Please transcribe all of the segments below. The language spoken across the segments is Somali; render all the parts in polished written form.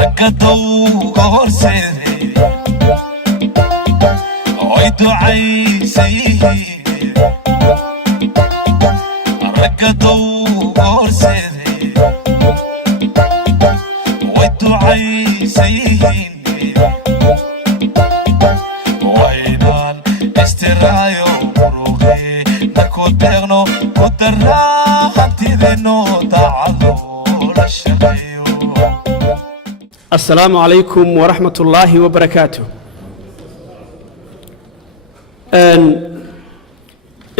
ركضوا قرصي ويدوا عيسيه ركضوا قرصي ويدوا عيسيه وينال استرايو مروغي نكو دغنو ودراها تيدنو تعالو للشقيو. السلام عليكم ورحمة الله وبركاته.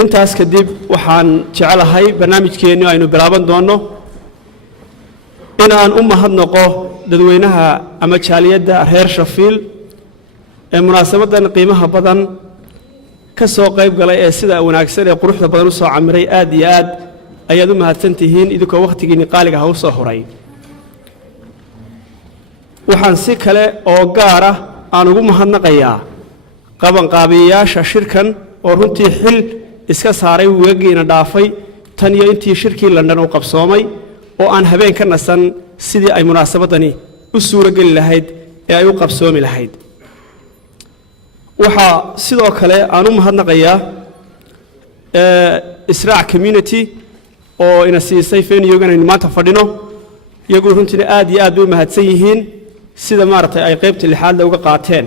intaas kadib waxaan jecelahay barnaamijkeenu aynu bilaaban doono in aan u mahadnaqo dadweynaha ama jaaliyadda reer Shafiil ee munaasabadan qiimaha badan ka soo qayb galay ee sida wanaagsan ee quruxda badan u soo camiray aad iyo aad ayaad u mahadsantihiin idinkoo waqtigiina qaaliga ah u soo horay. waxaan si kale oo gaar ah aan ugu mahadnaqayaa qabanqaabiyayaasha shirkan oo runtii xil iska saaray weegiina dhaafay tan iyo intii shirkii London uu qabsoomay oo aan habeen ka nasan sidii ay munaasabadani u suura gali lahayd ee ay u qabsoomi lahayd. waxa sidoo kale aan u mahadnaqayaa Israac community oo ina siisay feeniyoogan in maanta fadhino iyagu runtii aad iyo aad u mahadsan yihiin sida maartay ay qaybta lixaad uga qaateen.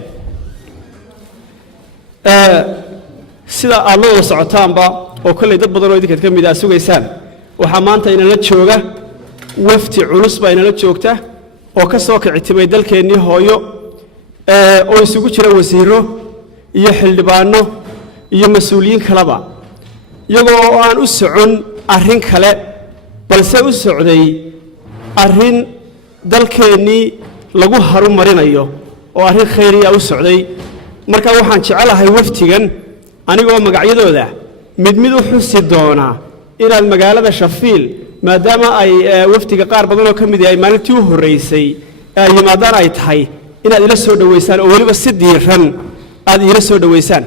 sida aad loo socotaanba oo kale dad badan oo idinka ka mid ah sugaysaan waxa maanta inala jooga wafti culus baa inala joogta oo ka soo kicitay dalkeenii hooyo oo isugu jira wasiiro iyo xildhibaano iyo mas'uuliyiin kaleba iyagoo aan u socon arrin kale balse u socday arrin dalkeenii lagu horumarinayo oo arrin khayriya u socday. marka waxaan jecelahay waftigan anigoo magacyadooda mid u xusi doona inaad magaalada Shafiil maadaama ay waftiga qaar badan oo kamid ah maalintii u horeysay ay yimaadaan ay tahay inaad ila soo dhaweysaan oo waliba si diiran aad ila soo dhaweysaan.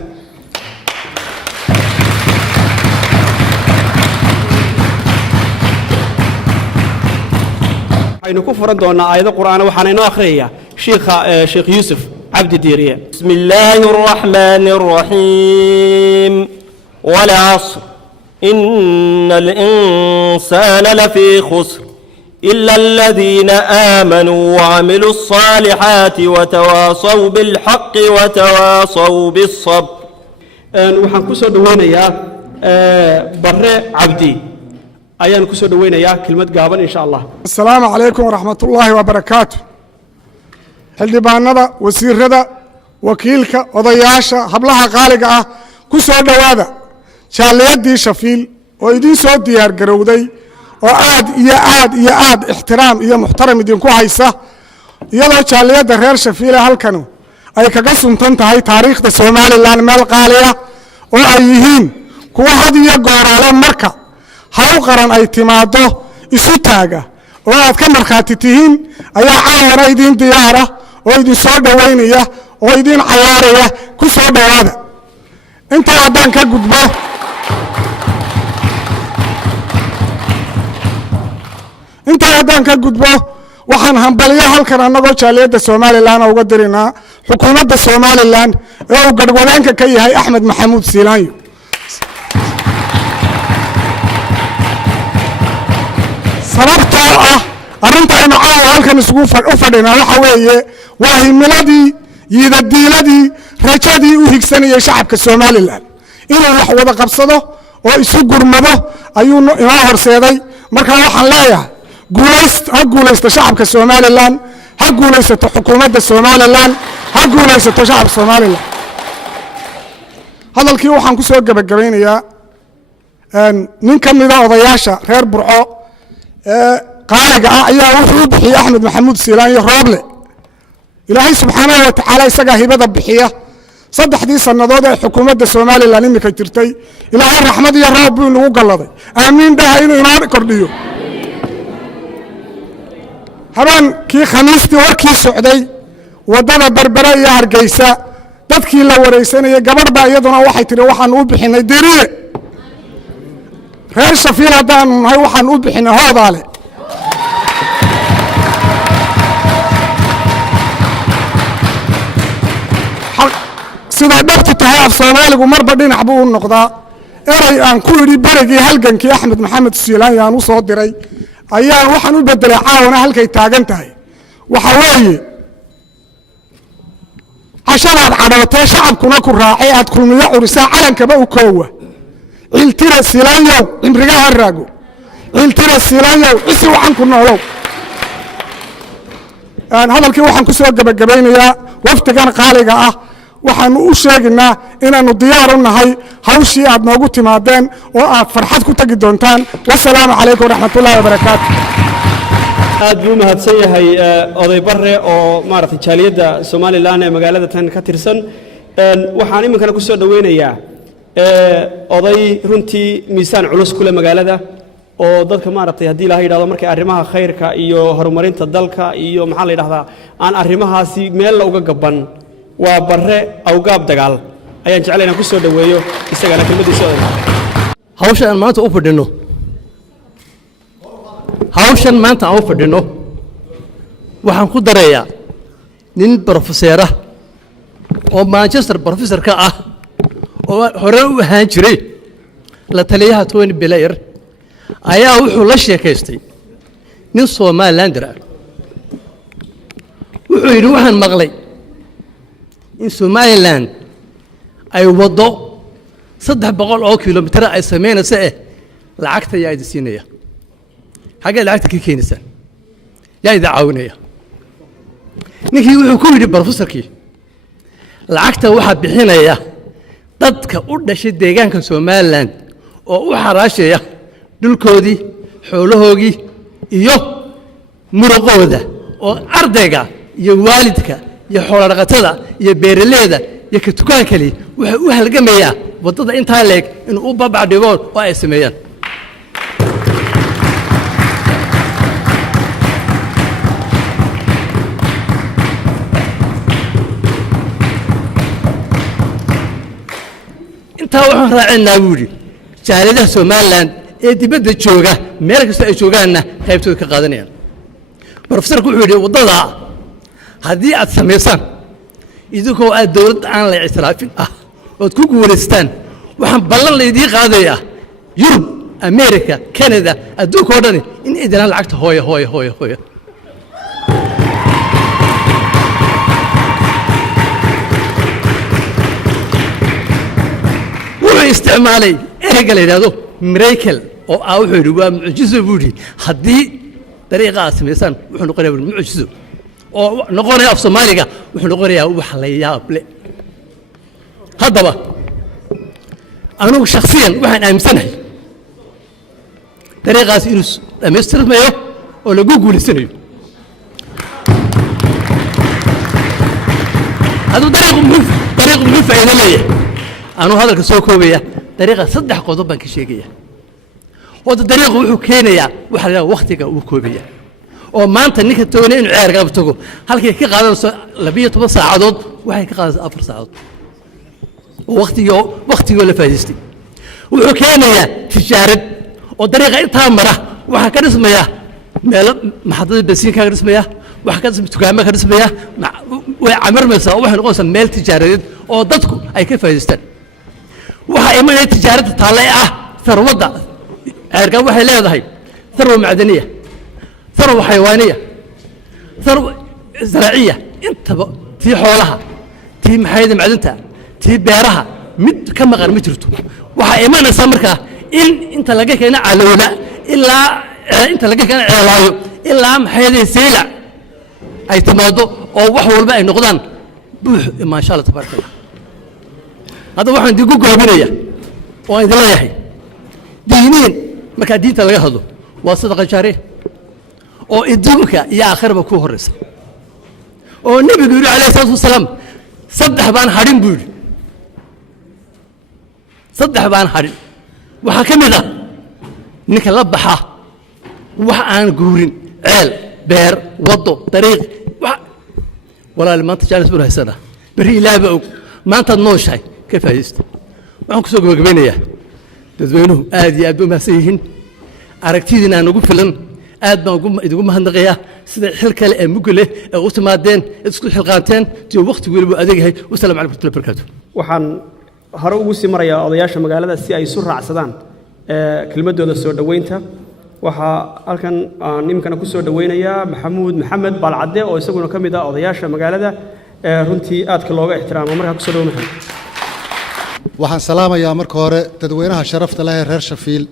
aynu ku furan doonaa aayado quraan waxaan inoo akhriyaa sheekh Yuusuf عبد ديريه. بسم الله الرحمن الرحيم والعصر إن الإنسان لفي خسر إلا الذين آمنوا وعملوا الصالحات وتواصوا بالحق وتواصوا بالصبر. waxaan ku soo dhaweynayaa bare cabdi ayaan ku soo dhaweynayaa kelmad gaaban insha Allah. Assalaamu alaykum wa rahmatullahi wa barakatuh. xildhibaanada wasiirada wakiilka odayaasha hablaha qaaliga ah ku soo dhawaada jaaliyadii Shafiil oo idin soo diyaar garowday oo aad iyo aad ixtiraam iyo muxtaram idin ku haysa iyadoo jaaliyada reer Shafiil halkan ay kaga suntan tahay taariikhda Soomaaliland meel qaaliya oo ay yihiin kuwa had iyo gooraale marka haw qaran ay timaado isu taaga oo aad ka marxaati tihiin ayaa caawara idin diyaara oo idin soo dhaweynaya oo idin cayaaraya ku soo dhawaada. inta haddaan ka gudbo waxaan hambaliyo halkan annagoo jaaliyadda Soomaaliland uga dirinaa xukuumadda Soomaaliland ee uu garwadeenka ka yahay Axmed Maxamuud Siilaanyo. sababtoo ah arrintaana halkan isugu fadhina waxa weeye waa himiladii yiidadiiladii rajadii u higsanayay shacabka Soomaaliland inuu wax wada qabsado oo isu gurmado ayuu inoo horseeday. marka waxaan leeyahay guulaysta shacabka Soomaaliland ha guulaysato xukuumadda Soomaaliland ha guulaysato shacabka Soomaaliland. hadalkii waxaan ku soo gabagabeynayaa nin ka mid ah odayaasha reer Burco qaaliga ah ayaa wuxuu u bixiyay Axmed Maxamuud Siilaanyo rooble. ilaahay subxaanahu wa ta'aala isaga hibada bixiya. saddexdii sanadood ee xukuumadda Soomaaliland imika jirtay ilaahay raxmad iyo roob buu nagu galaday. aamiin dhaha inuu inoo kordhiyo. habeenkii khamiistii warkii socday wadada Berbera iyo Hargeysa dadkii la wareysanayay gabadh baa iyaduna waxay tiri waxaan u bixinay diriye. reer Shafiil haddaan nahay waxaan u bixinay hoodaale. sida dhabtu tahay af soomaaligu marba dhinac buu u noqdaa eray aan ku idhi berigii halgankii axmed maxamed siilaan yaan u soo diray ayaan waxaan u bedelay caawana halkay taagan tahay waxa weeye cashadaad cadhootee shacabkuna ku raacay aad kulmiyo curisaa calankaba u koowa ciltira siilaanyow cimriga ha raago ciltira siilaanyow cisi waxaan ku noolow hadalkii waxaan ku soo gebagabaynayaa wafdigan qaaliga ah waxaanu u sheegaynaa inaannu diyaar u nahay hawshii aad noogu timaadeen oo aad farxad ku tagi doontaan wasalaamu calaykum waraxmatullaahi wabarakaatu aad buu u mahadsan yahay oday bare oo maaragtay jaaliyadda somalilan ee magaalada tan ka tirsan waxaan iminkana ku soo dhoweynayaa oday runtii miisaan culus ku leh magaalada oo dadka maaragtay haddii ilaha yidhahdo markay arrimaha khayrka iyo horumarinta dalka iyo maxaa la yidhahdaa aan arrimahaasi meella uga gaban waa bare awgaab dagaal ayaan jeclay inaan ku soo dhoweeyo isagana kelmaddiisa oday hawshan maanta u fadhino hawshan maanta aan u fadhino waxaan ku darayaa nin brofeseera oo manchester professor ka ah oo hore u ahaan jiray la taliyaha Tony Blair ayaa wuxuu la sheekaystay nin Somalilander ah wuxuu yidhi waxaan maqlay in Somaliland ay wado 300 oo kiiloomitir ay sameynayso lacagta yaa idin siinaya حاجة لعبت كي كينسان يا إذا عاونية نكي وحكومي بروفيسور كي لعبت واحد بحين يا ضدك أرد شيء ديجان كسومالند أو حراشة يا دول كودي حولهوجي يو مرقودة أو أردجا يا والدك يا حول رقتها يا بيرليدا يا كتكان كلي وهالجميع وضد أنت عليك إنه أوبا بعد يقول واسميان inta waxaan raacinaa buuri jaaladaha Somaliland ee dibadda jooga meel kasta ay joogaanna qaybtooda ka qaadanayaan professorku wuxuu yidhi wadada haddii aad sameysaan idinkoo aad dowladda aan la ictiraafin ah ood ku guulaystaan waxaan ballan laydii qaadayaa Yurub America Canada adduunka oo dhan in idinaan lacagta hooyo استعمالي إيه قال لي هذا ميراكل أو أوحد ومعجزة بودي هدي طريقة اسمها وحنا نقولها بالمعجزة أو نقولها في صوماليا وحنا نقولها وحليا بلا هذا بقى أنا شخصيا وحنا أمسنه طريقة سيروس أمستر ما يو ولا جوجل سنيو هذا طريقة مفيدة ليه أنا هذا كسوكوبية طريقة صدق قضبا كشيء وهذا طريقة وحكينا وحلا وقتك وكوبية وما أنت إنك تونين عير قبتكو هل كي قادر لبيه تبص عضد وهي قادر أفر سعود وقتي ولا فايزتي وحكينا تجارب وطريقة تامرة وحكى اسمها محطة بنزين كان اسمها وحكى اسم تكامل كان اسمها وعمر مسا وحنا نقول ميل تجارب ودتكو أي كيف فايزتن waxaa imanay tijaarada taallay ثروة عرقا waxay leedahay ثروة معدنية ثروة حيوانية ثروة زراعية انت تي حولها تي محايدة معدنتها تي بيرها مد كم غير مجرته waxaa imanaysa marka in inta laga keenay caloola ilaa inta laga keenay ceelaayo ilaa maxaayadii seela ay timaado oo wax walba ay noqdaan buux ma sha Allah tabaaraka هذا واحد يقول قابلية وايد لا يحي دينين ما كان دين تلاقيه هذا وصدق جاريه أو إدومك يا آخر بكوه الرسل أو النبي يقول عليه الصلاة والسلام صدح بان حريم بول صدح بان حريم وحكم ذا إنك لبحه وحان قورين عيل بير وضو طريق ولا لما تجالس بنا سنة بري لا بأو ما أنت النوش هاي كيف هيست؟ معك سوق بقبينية تزوينهم آدي أبو مسيهن أركتيدنا نقول فلان آد ما نقول ما هندقيا sida xil kale ee mugga leh ee u timaadeen isku xilqaanteen tii waqti weliba adeeg yahay wasalaamu calaykum warahmatullahi wabarakaatu waxaan hore ugu sii marayaa odayaasha magaalada si ay isu raacsadaan kelmadooda soo dhoweynta waxaa halkan aan iminkana ku soo dhoweynayaa maxamuud maxamed baalcadde oo isaguna ka mid ah odayaasha magaalada runtii aadka looga ixtiraamo markaa kusoo dhowo maxamed waxaan salaamayaa marka hore dadweynaha sharafta leh ee reer shafiil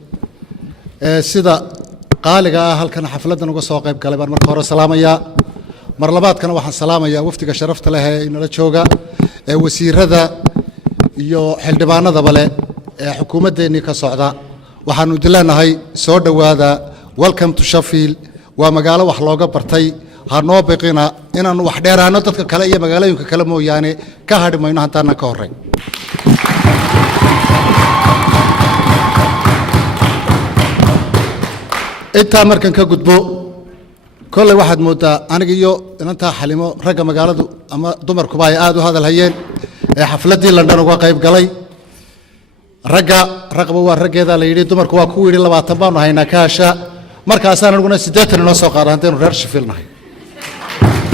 sida qaaliga ah halkan xafladdan uga soo qayb galay baan marka hore salaamayaa mar labaadkana waxaan salaamayaa wafdiga sharafta leh ee inala jooga ee wasiirada iyo xildhibaanadaba leh ee xukuumaddeennii ka socda waxaanu idin leenahay soo dhowaada welcome to Sheffield waa magaalo wax looga bartay ha noo biqina inaanu wax dheeraano dadka kale iyo magaalooyinka kale mooyaane ka hadhi mayno hantaana ka horey intaa markan ka gudbo kolley waxaad moodaa aniga iyo inantaa xalimo ragga magaaladu ama dumarkuba ay aad u hadal hayeen ee xafladdii London uga qayb galay ragba waa raggeeda la yidhi dumarku waa ku yidhi 20 baanu haynaa ka hasha markaasaan aniguna 80 inoo soo qaadan hadaynu reer Sheffield nahay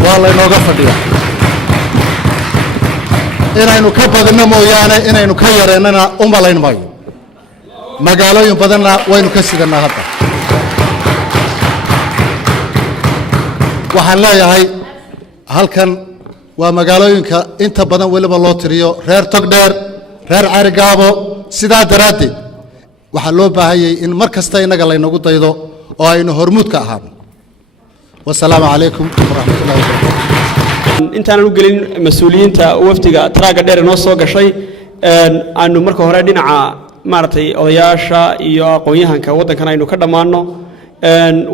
waa laynooga fadhiya inaynu ka badino mooyaane inaynu ka yareennana u malayn maayo magaalooyin badanna waynu ka sidannaa hadda waxaan leeyahay halkan waa magaalooyinka inta badan weliba loo tiriyo reer Togdheer reer Carigaabo sidaa daraaddeed waxaa loo baahayay in mar kasta inaga laynagu daydo oo aynu hormuud ka ahaano wasalaamu calaykum waraxmatullahi wabarakaatu intaanan u gelin mas-uuliyiinta wafdiga taraaga dheer inoo soo gashay aanu marka hore dhinaca maaragtay odayaasha iyo aqoon-yahanka waddankan aynu ka dhammaanno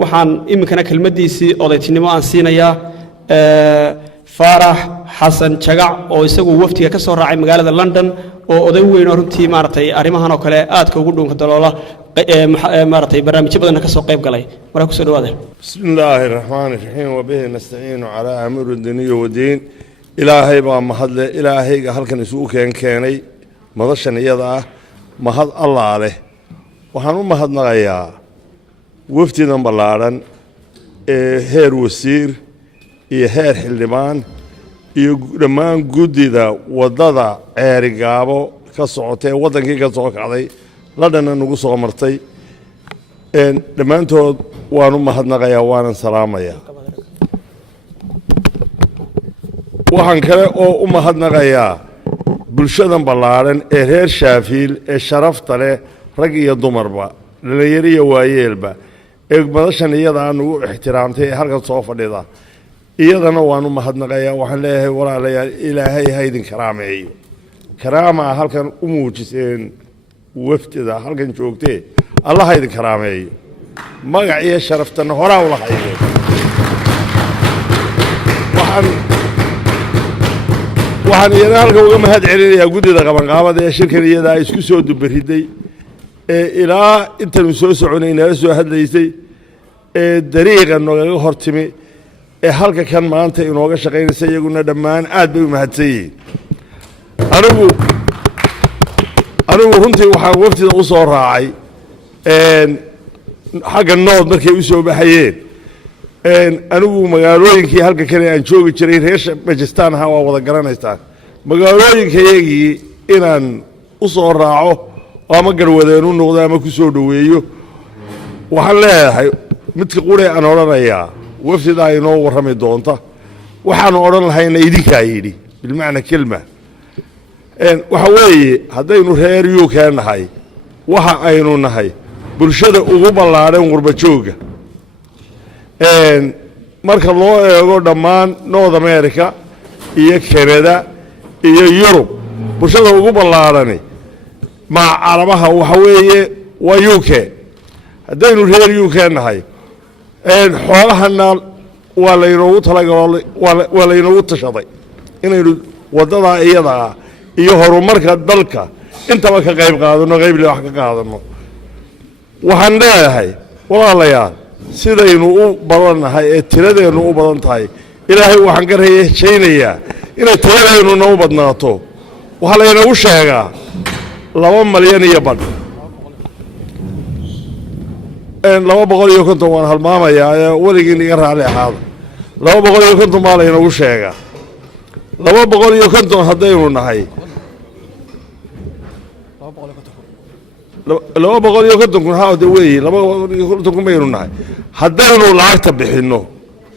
waxaan iminkana kelmaddiisii odaytinimo aan siinayaa faarax xasan jagac oo isagu wafdiga ka soo raacay magaalada London oo oday weyn oo runtii maaragtay arrimahan oo kale aadka ugu dhuunka daloola maaragtay barnaamijyo badan ka soo qayb galay markaa kusoo dhawaada bismillaahi raxmaani raxiim wabihi nastaciinu calaa amri dunya wadiin ilaahay baa mahadle ilaahayga halkan isugu keenay madashan iyada ah mahad allaa leh waxaan u mahadnaqayaa wafdidan ballaaran ee heer wasiir iyo heer xildhibaan iyo dhammaan guddida waddada Ceerigaabo ka socotay waddankii ka soo kacday London nagu soo martay dhammaantood waan u mahadnaqayaa waanan salaamayaa waxaan kale oo u mahadnaqayaa bulshadan ballaaran ee reer Sheffield ee sharafta leh rag iyo dumarba dhalinyaro iyo waayeelba ee madashan iyada aan ugu ixtiraamtay halkan soo fadhida iyadana waan u mahadnaqayaa waxaan leeyahay walaalayaal ilaahay ha idin karaameeyo karaama halkan u muujiseen wafdida halkan joogtee Allah ha idin karaameeyo magac iyo sharaftana horaa u lahaydeen waxaan iyana halkan uga mahad celinayaa guddida qabanqaabada ee shirkan iyada ay isku soo dubariday ilaa intaanu soo soconay nala soo hadlaysay dariiqa noogaga hortimi halka kan maanta inooga shaqaynaysa iyaguna dhammaan aad bay u mahadsan yihiin anigu runtii waxaan wafdida u soo raacay xagga nood markay u soo baxayeen anigu magaalooyinkii halka kale aan joogi jiray reer Manchester ha waa wada garanaystaan magaalooyinkayagii inaan u soo raaco ama garwadeen u noqdo ama ku soo dhaweeyo waxaan leeyahay midka quree aan odhanayaa wafdida inoo warrami doonta waxaanu odhan lahayna idinkaa yidhi bilmacna kelma waxa weeye haddaynu reer UK nahay waxa aynu nahay bulshada ugu ballaaran qurba jooga marka loo eego dhammaan North America iyo Canada iyo Europe bulshada ugu ballaarani ma carabaha waxa weeye waa UK haddaynu reer UK nahay xoolahana waa laynoogu talagalay waa laynoogu tashaday inaynu waddada iyada iyo horumarka dalka intaba ka qayb qaadano qayb wax ka qaadano waxaan leeyahay walaalayaal sidaynu u badanahay ee tiradeenu u badan tahay ilaahay waxaan ka rajaynayaa inay tiradeenu u badnaato waxa laynagu sheegaa 2 malyan iyo badh 250 waan halmaamayaa weligiin iga raali ahaada 250 baa laynagu sheegaa 250 haddaynu nahay 250 haa de weeye 250 baynu nahay haddaynu lacagta bixinno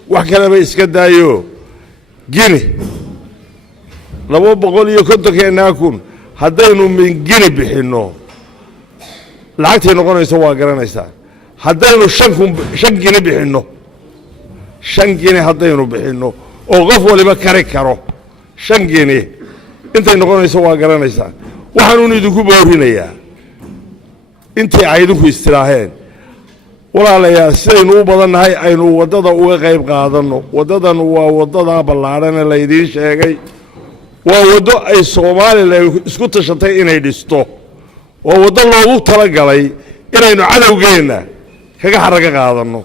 wax kaleba iska daayo gini 250 kun haddaynu min gini bixinno lacagtay noqonayso waa garanaysaa haddaynu 5 gini bixinno 5 gini haddaynu bixinno oo qof waliba kari karo 5 gini intay noqonayso waa garanaysaa waxaan idinku boorinayaa intii ay idinku istiraaheen walaalayaal sidaynu u badannahay aynu waddada uga qayb qaadanno waddadan waa waddada ballaadhane laydiin sheegay waa waddo ay Soomaaliland isku tashatay inay dhisto waa waddo loogu talagalay inaynu cadowgeenna kaga xaraga qaadanno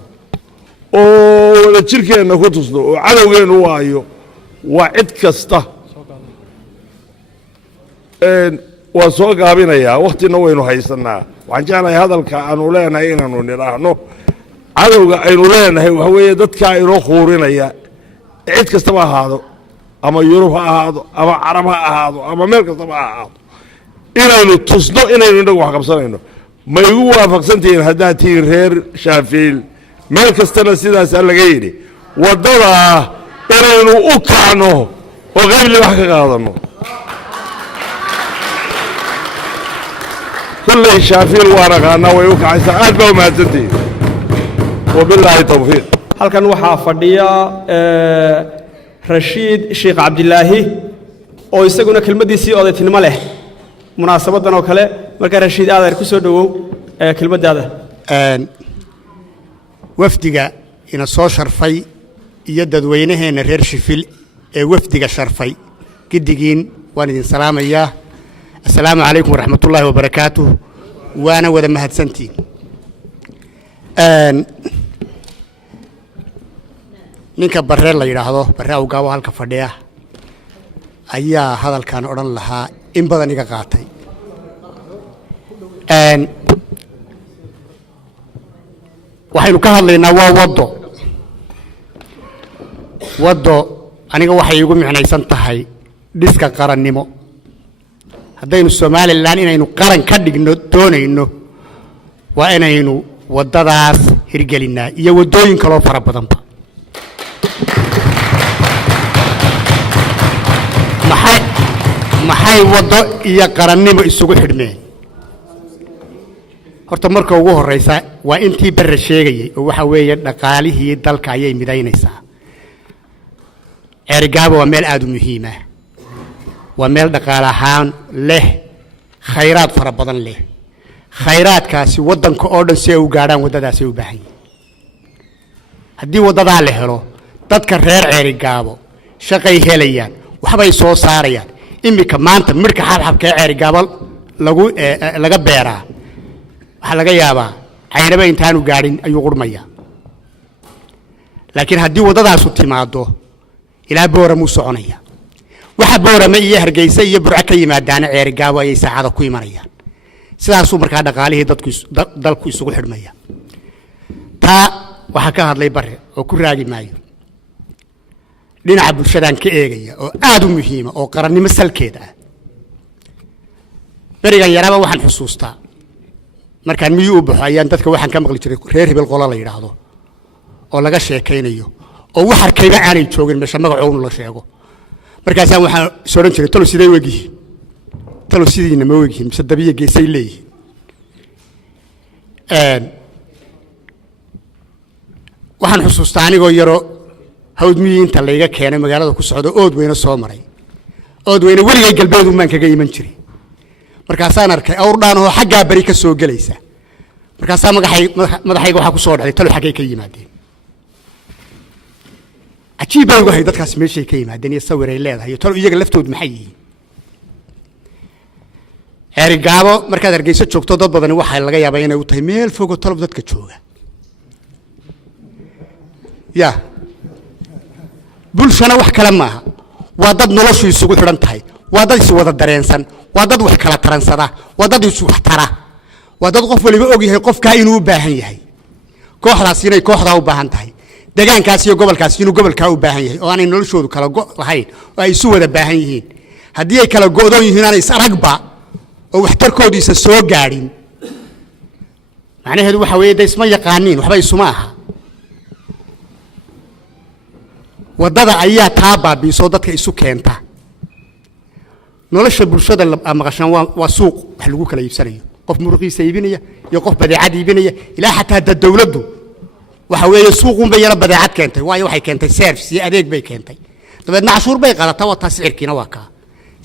oo wada jirkeenna ku tusno oo cadowgeennu waayo waa cid kasta waan soo gaabinayaa waqtina waynu haysanaa waxaan jeclahay hadalka aanu leenahay inaanu nidhaahno cadowga aynu leenahay waxa weeye dadkaa inoo quurinaya cid kastaba ahaado ama Yurub ha ahaado ama Carab ha ahaado ama meel kastaba ha ahaado inaynu tusno inaynu inagu wax qabsanayno ma igu waafaqsantihiin haddaad tihiin reer Shaafiil meel kastana sidaas laga yidhi waddada inaynu u kacno oo qayb wax ka qaadano كل شافيل ورقنا ويوقع ساعات بوما تنتهي وبالله التوفيق. هل كان وحى فردية رشيد شيخ عبد الله أو يستقون كلمة دي سي أو تنمله مناسبة وكله مركز رشيد هذا يركسر دو كلمة هذا. وفدك إن صار شرفي يدد وينه إن غير شفيل وفدك شرفي كدجين وانا سلام إياه. السلام عليكم ورحمة الله وبركاته وأنا وذا مهد سنتي نينك برر الله يراهدو برر وقاوة هالكفردية أيها هذا كان أوران لها إن بدنك قاتي وحين كهل لنا وضو أنا وحي يقول معنا يسنتهاي ديسك قرن نمو haddaynu Soomaaliland inaynu qaran ka dhigno doonayno waa inaynu wadadaas hirgelinaa iyo wadooyin kale oo fara badan maxay wado iyo qarannimo isugu xidhmeen horta marka ugu horeysa waa intii barre sheegayay oo waxa weeye dhaqaalihii dalka ayay midaynaysaa ergaabo waa meel aad u muhiim ah ومال دقالهان له خيرات فربضن له خيرات كاسي ودن كأردن سيو قاران وددا سيو باهي هدي وددا لهلو تذكر رير عيري قابو شقي هليان وحبا يسو ساريان إمي كمان تمرك حاب كي عيري قابل لغا بيرا وحلقا يابا عينبا انتانو قارين أيو غرميا لكن هدي وددا سو تيمادو إلا بورا موسوعنيا waxa boorama iyo hargeysa iyo burca ka yimaadaan ceerigaabo ay saacada ku imanayaan sidaas uu markaa dhaqaalihii dalku isugu xidhmaya taa waxa ka hadlay bare oo ku raagi maayo dhinaca bulshadan ka eegaya oo aad u muhiim oo qarannimo salkeeda ah barigan yaraba waxaan xusuustaa markaan miyuu u baxo ayaan dadka waxaan ka maqli jiray reer hebel qola la yiraahdo oo laga sheekaynayo oo wax arkayba aanay joogin meesha magacoon la sheego markaasaan waxaan soo oran jiray talo sidee wegihiin talo sidiina ma wegihiin mise dabiya geesay leeyihiin waxaan xusuustaa anigoo yaro hawdmiyiinta layga keenay magaalada ku socdo ood weyne soo maray ood weyne weligay galbeed umaan kaga iman jiray markaasaan arkay awrdhaan oo xaggaa bari ka soo gelaysa markaasaa madaxayga waxaa ku soo dhacday talo xaggay ka yimaadeen عجيب أنا وهاي دتك اسمه شيء كيما الدنيا صور الليل هي ترى يجي لفتود محيي هرجعوا مركز رجيسة شوكتو ضد بدن واحد لقى يا بينا وتهميل فوق الطلب دتك تشوجا يا بولشنا وح كلام معها وضد نلاش يسوق فرنتاي وضد يسوق ضد درينسن وضد وح كلا ترنسدا وضد يسوق ترى وضد قف اللي بيجي هي قف كائنه باهي هي كوح راسيني كوح راو باهنتاي deegaankaas iyo gobolkaas inuu gobolkaa u baahan yahay oo aanay noloshoodu kala go' lahayn oo ay isu wada baahan yihiin haddii ay kala go'doon yihiin aanay is aragba oo waxtarkoodiisa soo gaadhin macnaheedu waxa weeye de isma yaqaaniin waxba isuma aha waddada ayaa taa baabiisoo dadka isu keenta nolosha bulshada maqashaan waa suuq wax lagu kala iibsanayo qof muruqiisa iibinaya iyo qof badeecad iibinaya ilaa xataa dawladdu waxa weeye suuqun bay yara badeecad keentay waayo waxay keentay service iyo adeeg bay keentay dabeedna cashuur bay qaadataa waa taa sicirkiina waa kaa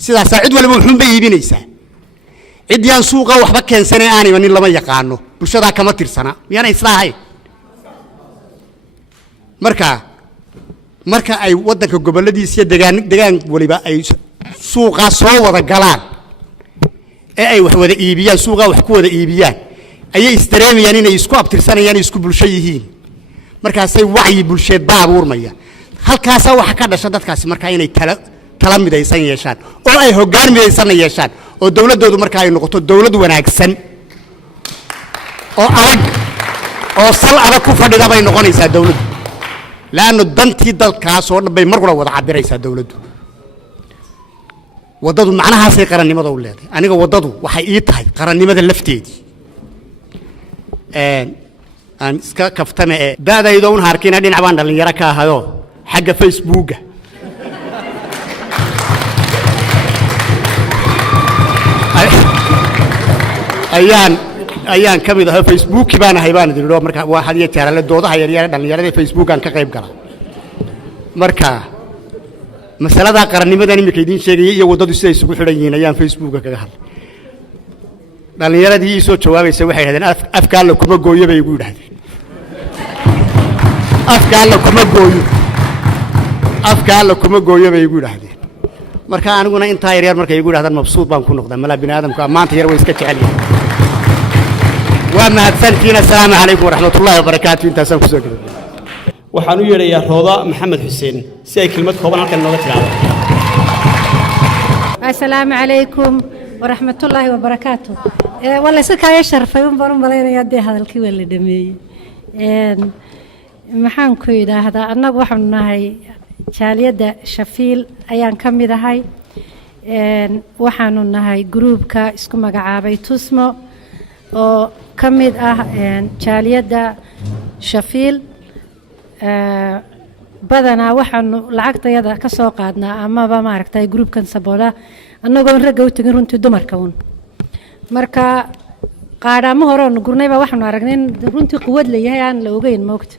sidaasaa cid waliba wuxuun bay iibinaysaa ciddii aan suuqa waxba keensanay aanayba nin lama yaqaano bulshadaa kama tirsana miyaanay isla ahayn marka ay waddanka gobolladiisa iyo degaan waliba ay suuqaa soo wada galaan ee ay wax wada iibiyaan suuqaa wax ku wada iibiyaan ayay isdareemayaan inay isku abtirsanayaan isku bulsho yihiin markaasay wacyi bulsheed baa abuurmaya halkaasaa waxa ka dhasha dadkaasi markaa inay tala midaysan yeeshaan oo ay hoggaan midaysanna yeeshaan oo dawladdoodu markaa ay noqoto dawlad wanaagsan oo adag oo sal adag ku fadhida bay noqonaysaa dawladdu laanno dantii dalkaas oo dhan bay mar qura wada cabiraysaa dawladdu waddadu macnahaasay qarannimada u leedahay aniga waddadu waxay ii tahay qarannimada lafteedii aan iska kaftame ee daadaydo un harkina dhinac baan dhallinyaro ka ahayo xagga facebooka ayaan ka mid ahaa facebooki baan ahay baan idin idho marka waa hadiyo jeerale doodaha yaryar dhallinyarada facebookaan ka qayb gala marka masaladaa qarannimadan iminka idiin sheegayay iyo waddadu siday isugu xidhan yihiin ayaan facebooka kaga hadlay dhallinyaradii ii soo jawaabaysa waxay yidhahdeen afka alla kuma gooyo bay igu yidhahdeen afka alla kuma gooyo bay igu yidhahdeen marka aniguna intaa yaryar markay igu yidhahdaan mabsuud baan ku noqdaa malaa bini aadamku maanta yar way iska jecel yihiin waa mahadsantihiin assalaamu calaykum waraxmatullaahi wabarakaatu intaasaan kusoo gelay waxaan u yeedhayaa rooda maxamed xuseen si ay kelmad kooban halkan inooga tiraahdo السلام عليكم ورحمة الله وبركاته والله سكاية شرفة يوم برم بلينا يدي هذا الكيوان اللي دمي محان كويدا هذا أنا وحنا هاي شالية شفيل أيان كم ده هاي وحنا هاي جروب كا اسكو مجعبي تسمو أو كم ده شالية شفيل بدنا waxaanu lacagtayada ka soo qaadnaa ama ba maaragtay groupkan saboola annagoo rag u tagin runtii dumarka marka qaadamo hore oo gurnayba waxaanu aragnay runtii quwad leeyahay aan la ogeyn moogta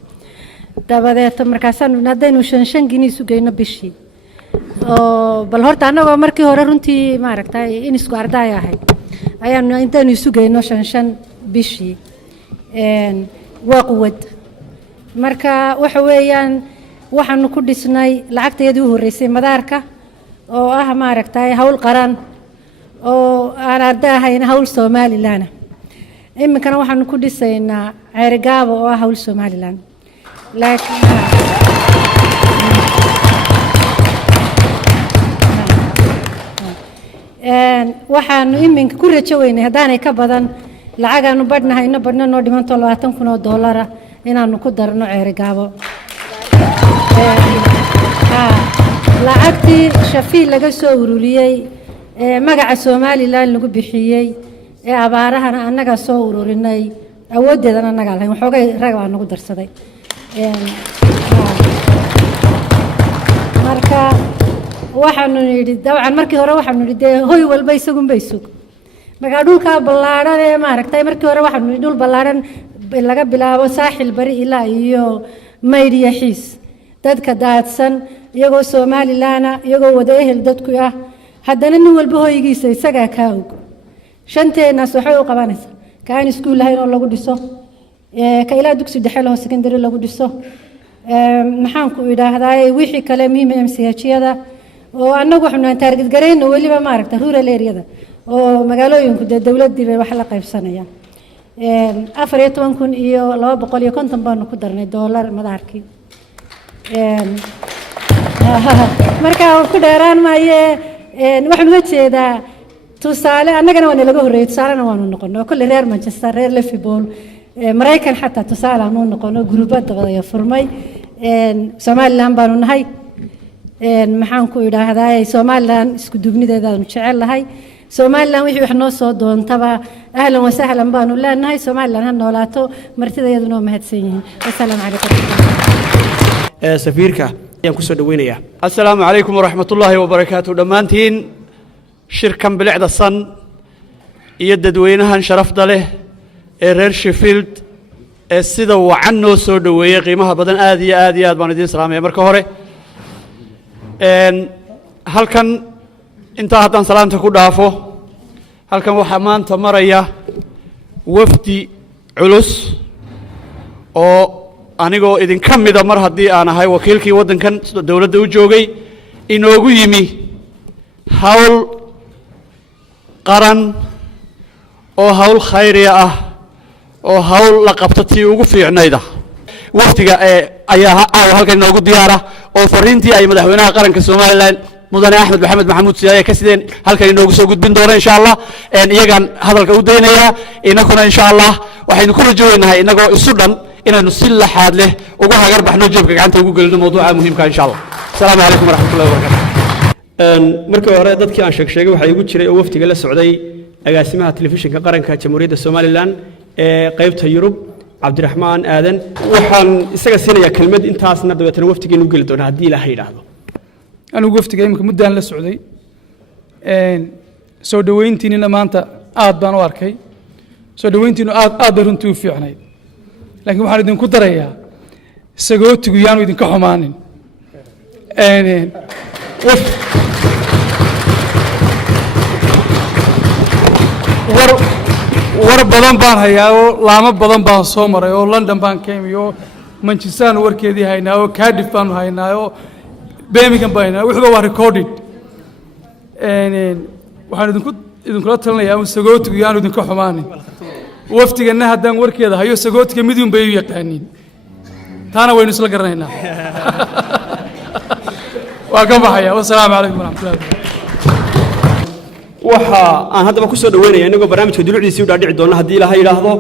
dabadeed markaasaan nadaynu shan giniis u geyno bishii oo bal horta annagoo markii hore runtii maaragtay in isku arday ahay ayaanu intaanu isu geyno shan bishii waa quwad marka waxa weeyaan waxaanu ku dhisnay lacagteedii u horeysay madaarka oo ah maaragtay hawl qaran oo aan arday ahayn hawl Soomaaliland iminkana waxaanu ku dhisaynaa ceerigaabo oo ah hawl Soomaaliland laakiin waxaanu iminka ku rajo weynay haddaanay ka badan lacagaanu badhnahayno badhna noo dhimanto $20 inaanu ku darno ceerigaabo lacagtii shafiil laga soo ururiyay magaca Soomaaliland lagu bixiyay abaarahana annaga soo ururinay awoodeedana annaga lahayn waxoogay rag baa nagu darsaday marka waxaanu nidhi dabcan markii hore waxaanu nidhi hoy walba isagu bay sug marka dhulka ballaaran ee maaragtay markii hore waxaanu nidhi dhul ballaaran laga bilaabo saaxil bari ilaa iyo maydiya xiis dadka daadsan iyagoo Soomaaliland iyagoo wada ehel dadku ah haddana nin walba hoygiisa isaga ka og shanteena waxay u qabanaysaa kaan iskuul lahayn oo lagu dhiso ka ilaa dugsi dhexe loo secondary lagu dhiso maxaan ku idhaahdaa wixii kale muhiim MCH-yada oo annagu waxaan target gareyno waliba maaragtay rural area-da oo magaalooyinku dawladda wax la qaybsanayaan 14,000 iyo 250 baan ku darnay dollar madaarkii marka ku dheeraan maaye waxaan uga jeedaa tusaale annagana waa laga horeeyay tusaalena waanu noqonay kulli reer Manchester reer Liverpool Mareykan xataa tusaale aanu noqono gruubada wada furmay Somaliland baanu nahay maxaan ku idhaahdaa Somaliland isku dubnideedaanu jecel lahay Somaliland wixii wax noo soo doontaba ahlan wa sahlan baanu leenahay Somaliland ha noolaato martideeduna ma hadsan yihiin assalaamu calaykum safiirka ayaan ku soo dhaweynayaa assalaamu calaykum waraxmatullaahi wabarakaatuh dhammaantiin shirkan bilicda san iyo dadweynahan sharafta leh ee reer Sheffield ee sida wacan noo soo dhaweeyay qiimaha badan aad iyo aad baan idin salaamay marka hore halkan inta haddaan salaanta ku dhaafo halkan waxaa maanta maraya wafdi culus oo anigoo idinka mida mar haddii aan ahay wakiilkii waddankan dowladda u joogay inoogu yimi hawl qaran oo hawl khayriya ah oo hawl la qabto tii ugu fiicnayda wafdiga ayaa halkan inoogu diyaara oo fariintii ay madaxweynaha qaranka Soomaaliland mudane Axmed Maxamed Maxamuud Siyaaya ka sideen halkan inoogu soo gudbin doona insha Allah iyagan hadalka u deynaya inaguna insha Allah waxaynu ku rajoonahay inagoo isu dhan inaynu si laxaad leh uga hagar baxno jeebka gacanta ugu galino mawduuca muhiimka insha Allah assalaamu calaykum waraxmatullaahi wabarakaatuh markii hore dadkii aan sheegay waxa igu jiray oo wafdiga la socday agaasimaha telefishinka qaranka Jamhuuriyadda Soomaaliland ee qaybta Yurub Cabdiraxmaan Aadan waxaan isaga siinayaa kelmad intaasna dabeetana wafdigeenu gali doona haddii Ilaahay yiraahdo anigu wafdiga imika muddaan la socday soo dhaweyntiinina maanta aad baan u arkay soo dhaweyntiinu aad bay runtii u fiicnayd laakiin waxaan idinku darayaa sagootigu yaanu idinka xumaanin war badan baan hayaa oo laamo badan baan soo maray oo London baan ka imi oo Manchester warkeedii haynaa oo Cardiff baan haynaa oo Birmingham baan haynaa wuxuu waa recorded waxaan idinkula talinayaa sagootigu yaanu idinka xumaanin waftigana haddaan warkeeda hayo sagootiga midun bay u yaqaaniin taana waynu isla garanaynaa waa ka baxaya wassalaamu calaykum waraxmatullaahi waxa aan haddaba ku soo dhaweynaya inagoo barnaamijka dulucdiisii u dhaadhici doona haddii Ilaahay yiraahdo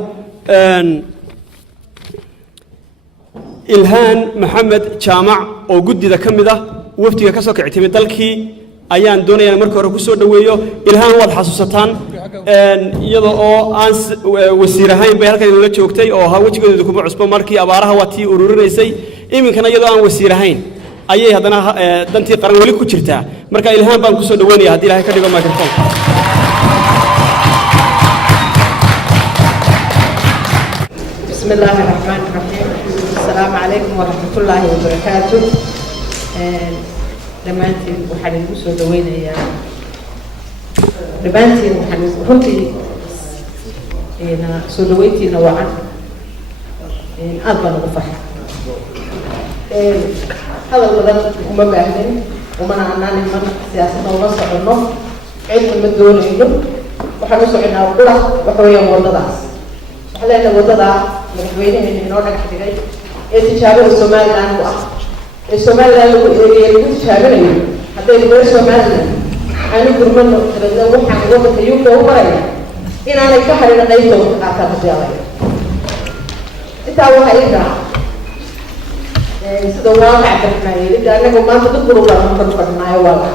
Ilhaan Maxamed Jaamac oo guddida ka mid ah wafdiga ka soo kicitay dalkii ayaan doonayaa markii hore ku soo dhaweeyo Ilhaan waad xasuusataan iyadoo oo aan wasiir ahayn bay halkan la joogtay oo wajigeedu kuma cusbo markii abaaraha watii ururinaysay iminkana iyadoo aan wasiir ahayn ayay haddana dantii qaran wali ku jirtaa marka Ilhaan baan ku soo dhaweynayaa haddii Ilaahay ka dhigo microphone بسم الله الرحمن الرحيم السلام عليكم ورحمة الله وبركاته دمانتي وحن نسوا دوينا يا دمانتي وحن رنتي أنا سودويتي نوعا أضمن وفح هذا الغداء وما بعدين وما نعنان من سياسة ونصر إنه علم المدون إنه وحن نسوا إنه وقرأ وحويا موضوعات حلنا وضع مدحوينه إنه نوع كبير يتشابه Somaliland Somaliland يتشابه حتى يقول Somaliland أنا كرمان ترى وحنا نقول تيوم ده ورايا إن أنا كحر أنا نيجي أكثر بجاوي إتاوه هيدا سدوا عبدنا إذا أنا كمان تدخل ولا تدخل معي ولا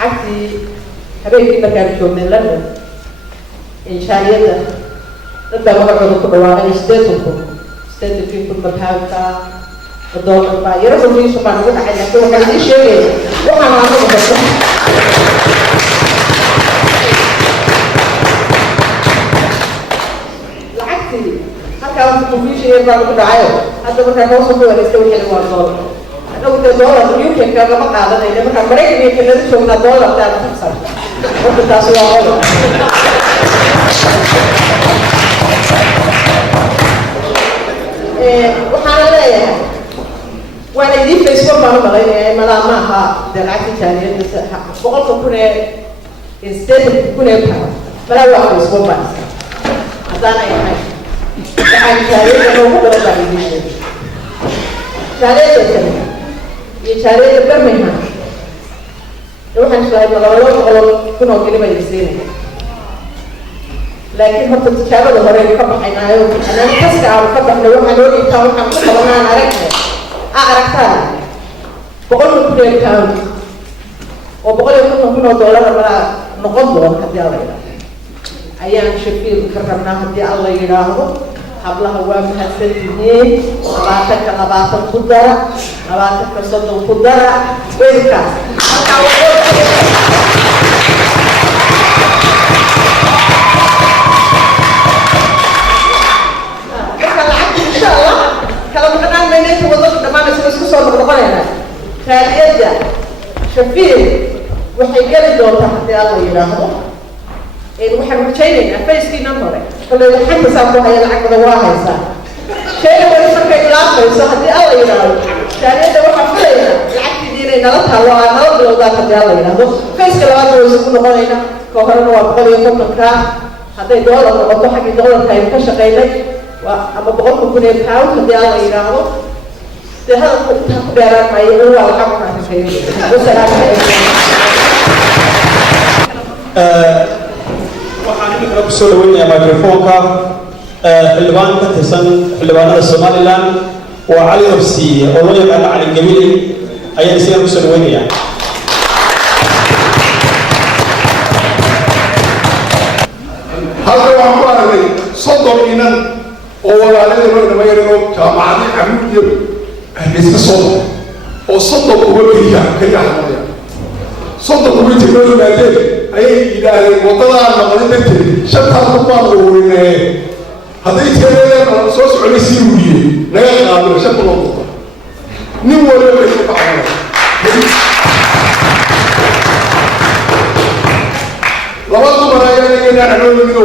عكسي حبيبي بكر شو من لندن إن شاء الله dadka magacooda ku dhawaaqay state people mabhaabka doonka yaro rumiisu baan ugu dhacay laakiin waxaan idin sheegaya waxaan anagu barto lacagtii halkaa wax confusion baan ugu dhacayo hadda markaan hoos ugu wareegtay wixii waa doolar anagu dee doolar UK kagama qaadanayna markaan Maraykan iyo Kanada joognaa doolarta aan ku qabsan horta taasi waa qodob waxaan leeyahay waana idin Facebook baan u malaynayaa malaamaha dalacagta jaaniyada boqolka kun ee state kun ee pound malaa waa Facebook baan haddaan ay ahay waxaan jaaniyada noogu badan baan idin sheegay jaaniyada kale iyo jaaniyada Birmingham waxaan islahay malaba boqol kun oo keli baan idin siinaya laakiin horta tijaabada hore ka baxaynaayo anaan kaska aan ka baxnay waxaan loo dhigtaa waxaan ku qabanaan aragnay aragtaan £100,000 oo $150,000 mara noqon doon haddii alla yidhaahdo ayaan shafiil ka rabnaa haddii alla yidhaahdo hablaha waa mahadsan yihiin 20 ku dara 30 ku dara weelkaas ثانيا شفيل waxay gali doontaa haddii alla yidhaahdo waxaan rajaynaynaa facekii number kale xagga saako haya lacagda waa haysaa shayga wali markay ilaaqayso haddii alla yidhaahdo taaniyada waxaan filaynaa lacagtii inay nala taalo aa nala bilowdaan haddii alla yidhaahdo faceka labaad waysa ku noqonayna ka horena waa £150,000 hadday doolar noqoto xaggii doolarka aynu ka shaqaynay waa ama £100,000 haddii alla yidhaahdo هذا كبيرات ما يقولوا على حق والسلام عليكم. waxaan idinka ku soo dhaweynayaa microphone-ka xildhibaan ka tirsan xildhibaanada Somaliland waa Cali Ofsi oo loo yaqaan Cali Gabili ayaan isaga ku soo dhaweynayaa. halka waxaan ku aragnay 30 inan oo walaalada loo dhameeyo jaamacadii Xamuud iska soo oo soddon uga keliya hadlaya soddon uga timaadeen ayay ilaahay wadada naqdi dadkii shantaas ku baabuureen hadday teeleen soo socday si wuriye laga qaado shan loo nin waliba way ku kacay labada marayaan inay dhacdo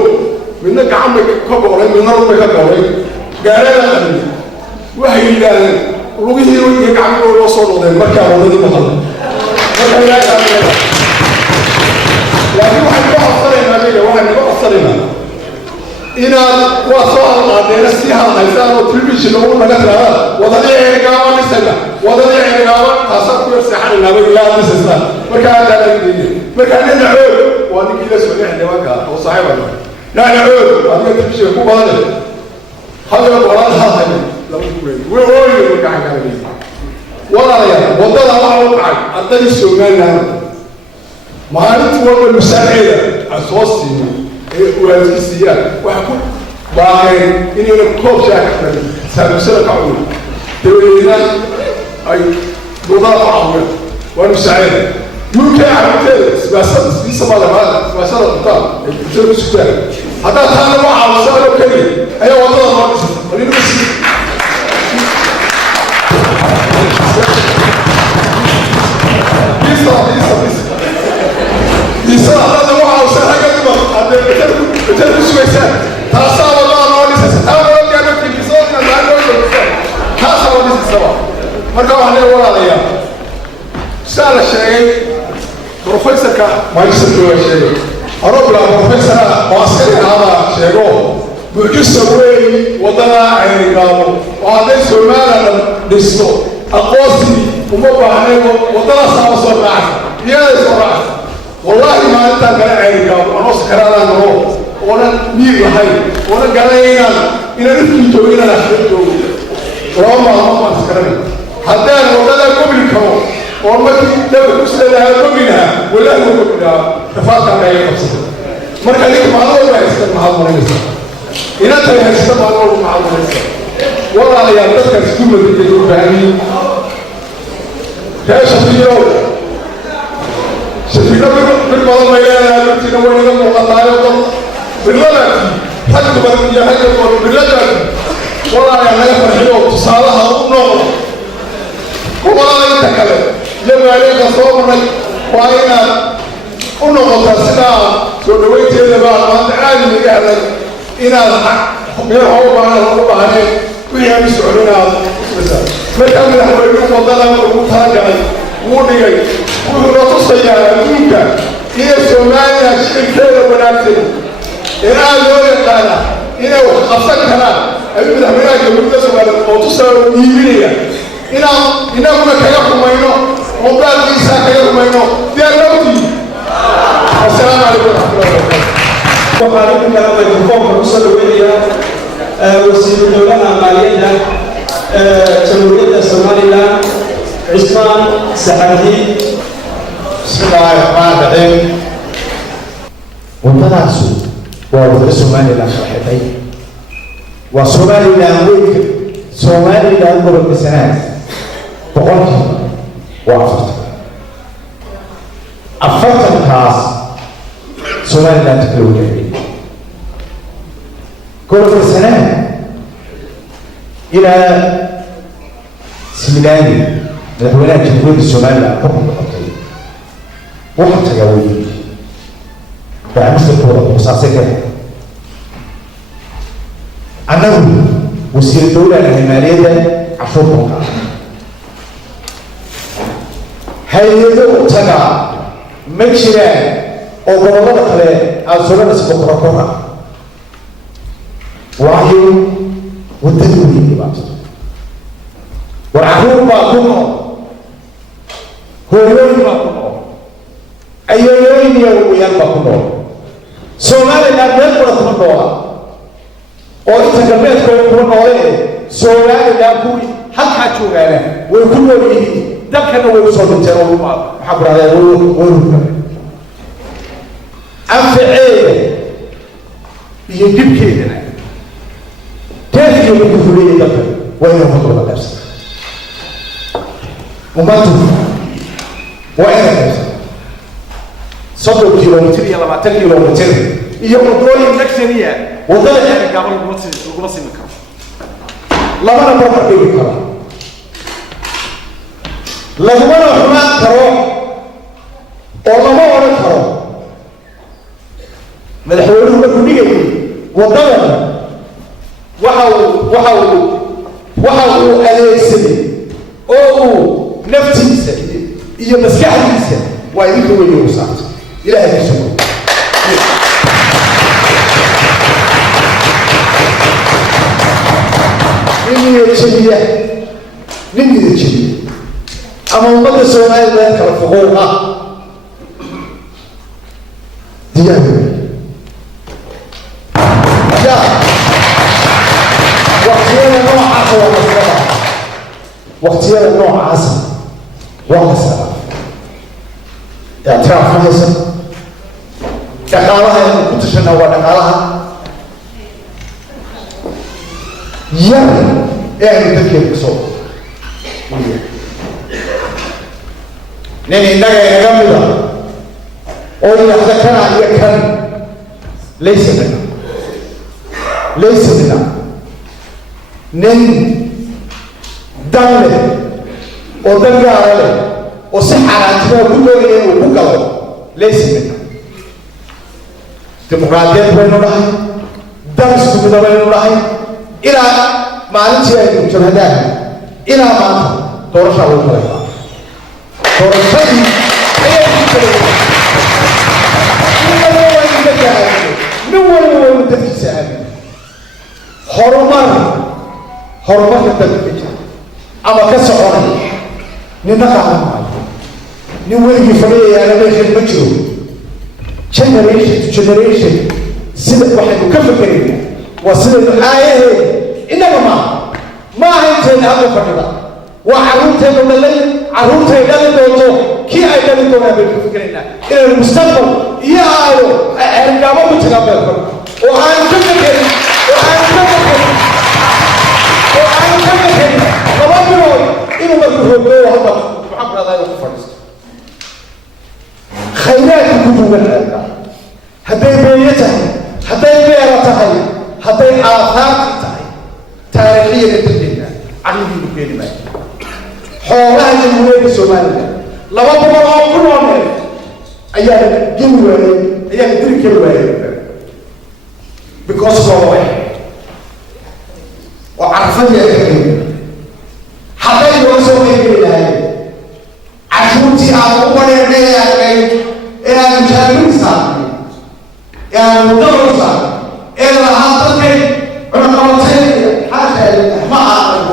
midna gacmo ka go'ay midna ruux ka go'ay gaarada waxay ilaahay lugihii iyo gacmihii loo soo noqdeen markaa wadadii maqal markaa ilaahay laakiin waxaan ka codsanaynaa aniga waxaan naga codsanaynaa inaad waa soo halqaadeena sii hadlaysaan oo television ugu naga tiraada wadadii ceergaaba dhisayna wadadii ceergaaba taasaan ku yar seexanaynaa ilaa dhisaysaa markaa aadaadagdiine markaa dhinacood waa ninkii la socday xildhibaanka oo saaxiibana dhinacood adiga television ku badane hadda walaal hadlay walaalayaal wadada waxaa u dhacay arday Somaliland maalintii walba masaaciida soo siiyay ee waalidkiisiyaan waxa ku baaqeen inayna koob shaaka xidhan saabsada ka cunay dawladda ay dowladda caawiya waa masaaciida UK carabteeda siyaasada si Soomaaliya siyaasada qatar ee bulshada ku sugtaan hadda taan ma caawisan oo kaliya ayaa wadada loo dhisay waliba marka waxaan leeyahay walaalayaal saa la sheegay professorka magister waa sheegay arobla professor oo askari ahaa sheego buuxisa weey wadada ay gaabo oo hadday Soomaaliland dhisto aqoonsi uma baahnay wadada saa soo raacay iyada soo raacay wallahi ma inta kale ay gaabo anoo sakaraan oo ona miir lahay ona galayna ina intii joogina la joogo Roma ma sakaraan haddaan wadada gobol karo oo markii dab ku salaha gobolaha wala gobolaha tafaaqan ay qabsatay marka lix maalmood ay iska mahadnaqaysa ina tahay haysta maalmood mahadnaqaysa walaalayaal dadka isku madiyay u baahan يا شفيرو شفيرو بالمرة ما يلا نبتدي نقول لهم والله يوم بالله حد بدنا يا حد يقول بالله والله يا هلا فرحوا صالحها ونور والله يتكلم يوم عليك صومنا وعينا ونور تسنا سودويت اللي بعد ما تعالي نقعد إنا من هو معنا هو معنا ويا مسؤولنا marka madaxweynuhu wadada ugu talagalay wuu dhigay wuxuu la tusayaa adduunka iyo Soomaaliya shirkeeda wanaagsan ee aad loo yaqaana inay wax qabsan karaan ayuu madaxweynaha jamhuuriyadda Soomaaliya oo tusaale u iibinaya inaguna kaga rumayno oo baalkiisa kaga rumayno diyaarnawti assalaamu calaykum wa rahmatullahi wa barakatuh waxaan in kala microfoonka ku soo dhaweynayaa wasiir dowladda maaliyadda jamhuuriyadda Soomaaliland Cismaan Saxadi. bismillaahi raxmaani raxiim. wadadaasu waa wadada Soomaaliland sharxatay waa Soomaaliland weynka Soomaaliland gobolka Sanaag boqolkiiba waa 40 kaas Soomaaliland kala wareegay gobolka Sanaag ilaa Similaani madaxweynaha jamhuuriyadda Soomaaliland xukunka qabtay wuxuu tagaa weyn bacmistarkooda qusaasay ka annagu wasiir dowladda maaliyadda cashuurta hay'ado tagaa ma jiraan oo gobollada kale aan Soomaaliland ku qorqora waayo wadada weyn dhibaato war caruur baa ku nool hooyooyin baa ku nool ayooyin iyo wiil baa ku nool Soomaaliland meel kale kuma noola oo inta galbeedkooda kuma noolee Soomaaliland kuwi halkaa joogaana way ku nool yihiin dalkana way usoo dhinteen oo maxaa ku dhahdaa way anfaceeda iyo dibkeedana teefkeeda ku fuleeyay dalka waa inuu madooda qabsa ummaddu waa inay qabsa 30 kilomitir iyo 20 kilomitir iyo wadooyin lagsaniya wadada ee gabal laguma simi karo labana barbar dhigi karo lagumana xumaan karo oo lama odhan karo madaxweynuhu markuu dhigayay wadadan waxa uu adeegsaday oo uu naftiisa iyo maskaxdiisa waa idinka weyn u saartay ilaahay ka shukr nin jebiya ama ummadda Soomaaliland kala foqooqa diyaar ya waqtiyada noocaas waa la sabab اعتراف مهيسن دقالها كنت شنا ودقالها يعني تذكر بصوت نني نجا يجمعنا أو يحذكنا يكن ليس منا نن دمله أو دمجاره وصحة كله وكله ليس منه ديمقراطية بيننا راهي درس بيننا راهي إلى ما نتيجة المشاهدات إلى ما تورشة والملاك تورشة أي شيء من وين تدرس حرمات التدريس أما كسرنا ننقل نولي فريق أنا بيخل مجرو generation سيدة واحد مكفر كريم وسيدة الآية إنما ما هنتين هذا فريقا وعروتين من الليل عروتين لن دوتو كي أيضا لدونا بالكفر كريم إلى المستقبل يا آيو أرقامه متقبل وعن كفر كريم ربنا إنه مكفر وهذا محمد هذا يغفر خيرات الكتب الآن هذي بيته هذي بيرته هذي آثار تاريخية للدنيا عندي بكلمة حولها جمهورية الصومالية لو أبغى أقولهم أيام جمهورية أيام تلك الولاية because of وعرفني الكلمة حتى يوصل إلى عشوتي أبغى إلى المشاهدين يعني مدرسة إلى هاتين رقمتين حتى ما أعرف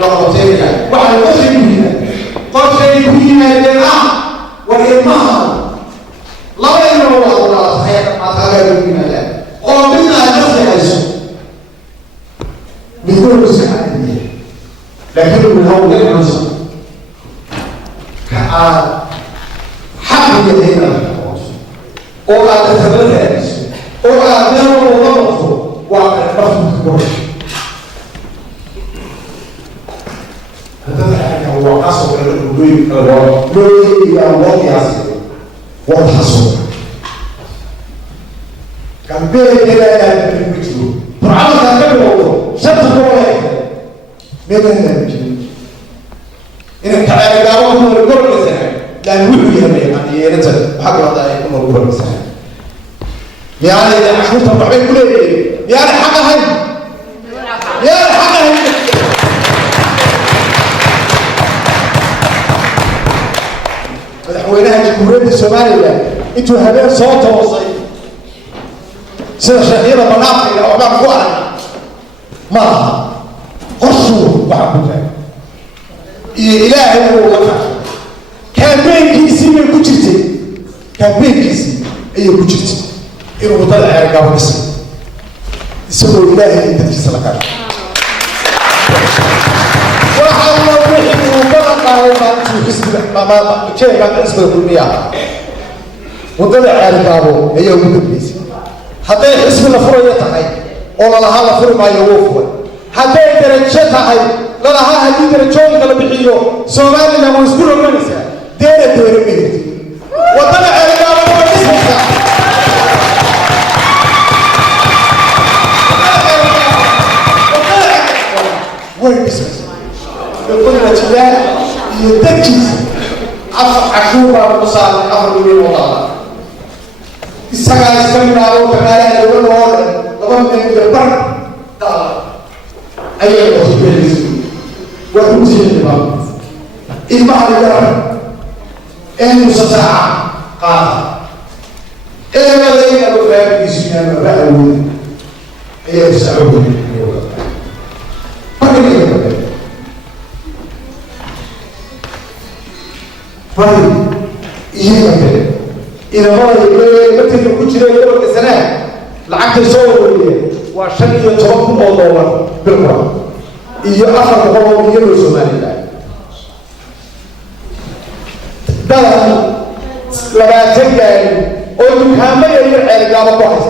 رقمتين وعلى قصدين لنا والإمام لا ينور الله خير أثار من الله هؤلاء العنصر حق يدينا أو على ثلاثة أو على دار وضغط وعلى رفض كبر هذا هو قصد الوجود لوي يا الله ياسر وحصل كان بين إلى الوجود فرعون كان قبله شد قوله ماذا نجد إن تعالى دعوة من القرى السنة لأن وحي هم يعني ينزل حق الله يكون القرى السنة يعني إذا حكمت الربعين كله يعني حقها يعني حقها مدحوينها جمهورية الصومالية انتوا هبين صوت وصي سيدة شهيرة مناطق أو عبارة فوعنا ما قرصوا وحبوها إلهي هو وقع كان بين كيسي من كجرتي كان بين كيسي أي كجرتي إنه مطلع عرقا ونسي يسموا إلهي إنت تجيس لك وحاول وحيد وبرقا وما شيء ما اسمه الكلمية مطلع عرقا هي ومدبيسي حتى اسم الفرية تحي ولا لها الفرية ما يوفر حتى درجة تحي لا لها هذه درجة ولا بحيو سوالي لما نسكر المنسى دير بيت وطلع عرقا ومدبيسي وين بسمس يقول الاتجاه يتجيز عشورة مصالح أمر من الموضوع السجال السمنة أو كمالة الأول وهذا طبعا من البر دار أي وقت بيلزم وتمشي الإمام إجماع الجرم إن مساعة قاعدة إيه ما ذي أبو فاهم يسمى مبادئ أي يسعون طيب يجي إذا ما يبتدي كل يوم السنة العقد يسوي وعشان يتوقف الموضوع بالقرآن يأخر بقوله يلو سومالي ده لما تجي أقول كامل يرجع لقابة واحد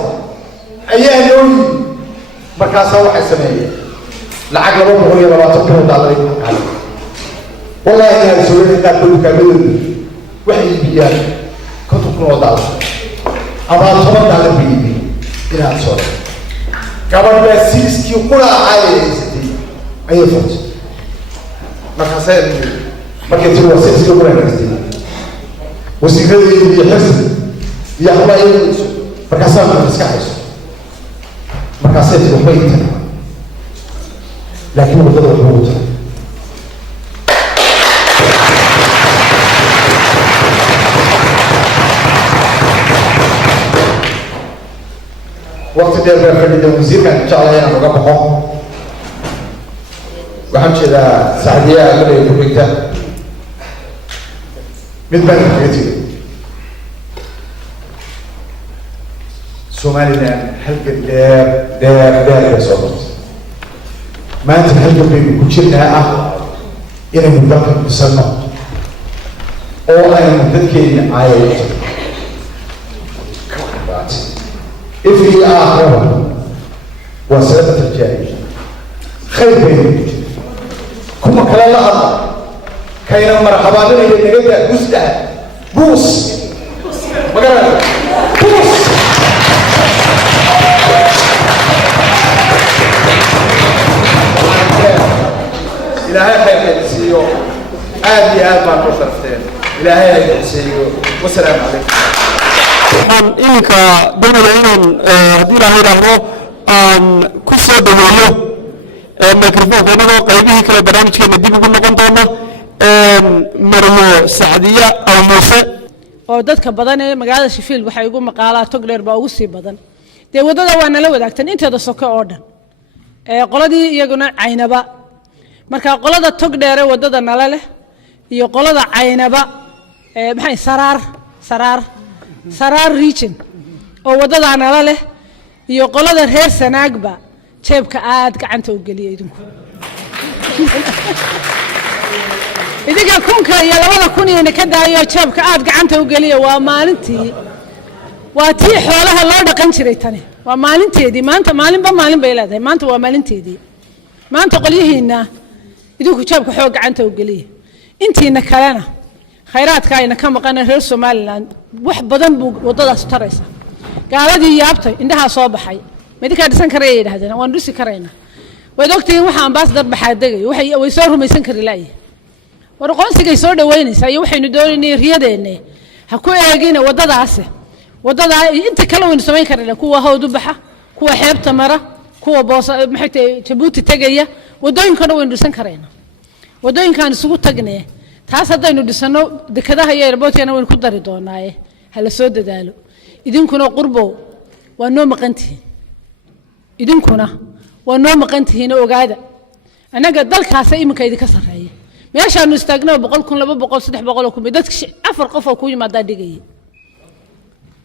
أيه نوي مركز واحد سنة العقل ربه هو يلا تذكر دارين والله إن السوريين كانوا كامل وحي بيان كتب نوضع أما طبعا على بيبي إلى صور كمان بسيس يقول على أي فرصة مركزين مركز الوسيس يقول على كذي وسيكذي يحس يحمل مركزين مركز مركزين يحمل لكن هو ضد الوجود وقت دير بفرد الموسيقى كان إن شاء الله أنا مقابله وحمش إذا سعدية أقول لكم بكتا مثل كتير سومالينا حلقة دير بصوت ما أنت الحلقة بكل شيء إلى مدقق بسنة أو أنا مدقين آية إفري آخر وسلامة الجاهل خير بين كما كلا الله كاين مرحبا بنا ينقل بوستا بوس مقرر بوس إلهي خير يسيو آدي آد ما نوصفتين إلهي يسيو والسلام عليكم waxaan iminka doonaya inaan haddii ilaahay idhaahdo aan ku soo dhaweeyo microfonka inagoo qaybihii kale barnaamijkeena dib ugu noqon doona marmo sacdiya aw muuse oo dadka badan ee magaalada Sheffield waxay ugu maqaalaa tog dheer baa ugu sii badan dee wadada waa nala wadaagtan inteeda soko oo dhan qoladii iyaguna caynaba marka qolada tog dheer ee wadada nala leh iyo qolada caynaba maxay saraar region oo wadada nala leh iyo qolada reer Sanaagba jeebka aad gacanta u galiyay idinku idinka kunka iyo 2,000 ka daayo jeebka aad gacanta u geliyo waa maalintii waa tii xoolaha loo dhaqan jiray tani waa maalinteedii maanta maalin bay leedahay maanta waa maalinteedii maanta qolyihiina idinku jeebka xoog gacanta u geliyo intiina kalena khayraadka ayna ka maqan reer Soomaaliland wax badan buu wadadaas taraysa gaaladii yaabtay indhaha soo baxay midka dhisan karay yiraahdeen waan dhisi karayna way ogtiin waxa ambassador baxaadagay way soo rumaysan kari laayay war qoonsigay soo dhaweynaysa iyo waxaynu doonaynay riyadeena ha ku eegina wadada inta kala weyn samayn karayna kuwa hawdu baxa kuwa xeebta mara kuwa boos maxay tahay Djibouti tagaya wadooyinkana weyn dhisan karayna wadooyinkan isugu tagnay taas haddaynu dhisano dekadaha iyo airportkana weyn ku dari doonaaye hala soo dadaalo idinkuna qurbo waa noo maqantihiin ogaada anaga dalkaas iminka idinka sareeya meeshaanu istaagno 100,000 200,000 300,000 dadka afar qof oo ku yimaada dhigay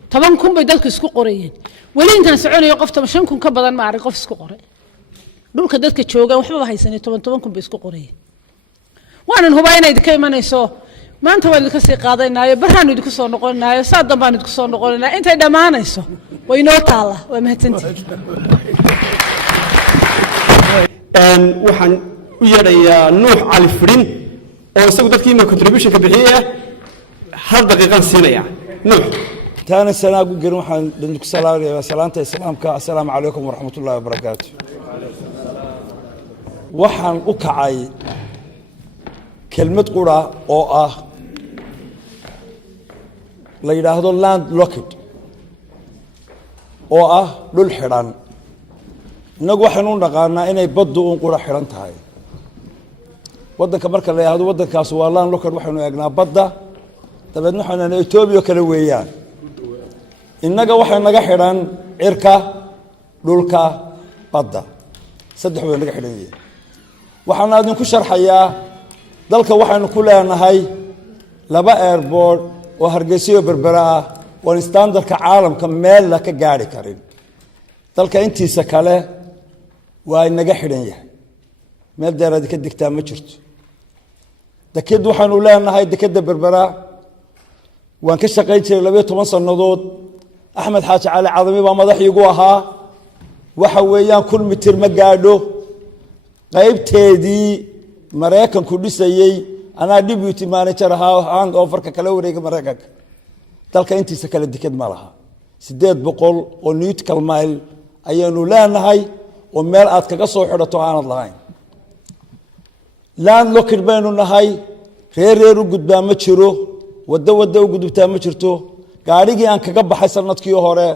10,000 bay dadku isku qorayeen wali intaan soconayo qof 5,000 ka badan ma arag qof isku qoray dhulka dadka jooga waxba haysan 10,000 bay isku qorayeen waanan hubaa inay idinka imanayso maanta waa idinka sii qaadanayo barnaanu idinku soo noqonayo saadan baan idinku soo noqonayo intay dhamaanayso way noo taala waa mahadsantihiin waxaan u yeedhayaa nuux cali fidhin oo isagu dadkii ma contribution ka bixiyay hal daqiiqan siinaya nuux taana sanaagu garin waxaan idinku salaamayaa salaanta islaamka assalaamu calaykum waraxmatullaahi wabarakaatu waxaan u kacay kelmad qura oo ah la yiraahdo land locked oo ah dhul xiran inagu waxaanu dhaqaanaa inay baddu uun qura xiran tahay wadanka marka la yiraahdo wadankaas waa land locked waxaanu eegnaa badda dabeedna waxaanu Itoobiya kala weeyaan inaga waxa naga xiran cirka dhulka badda saddex way naga xiran yihiin waxaan idinku sharxayaa dalka waxaanu ku leenahay 2 airport oo Hargeysa iyo Berbera ah oo standardka caalamka meel la ka gaari karin dalka intiisa kale waa inaga xiran yahay meel dheeraad ka digtaa ma jirto deked waxaanu leenahay dekeda Berbera waan ka shaqayn jiray 12 sanadood Axmed Xaaji Cali Cadami baa madaxiigu ahaa waxa weeyaan 1 mitir ma gaadho qaybteedii Mareykanku dhisayay ana deputy manager ahaa hang overka kala wareega Mareykanka dalka intiisa kala deked ma laha 800 oo nautical mile ayaanu leenahay oo meel aad kaga soo xidhato aanad lahayn land locked baynu nahay reer u gudbaa ma jiro wada u gudubtaa ma jirto gaarigii aan kaga baxay sanadkii hore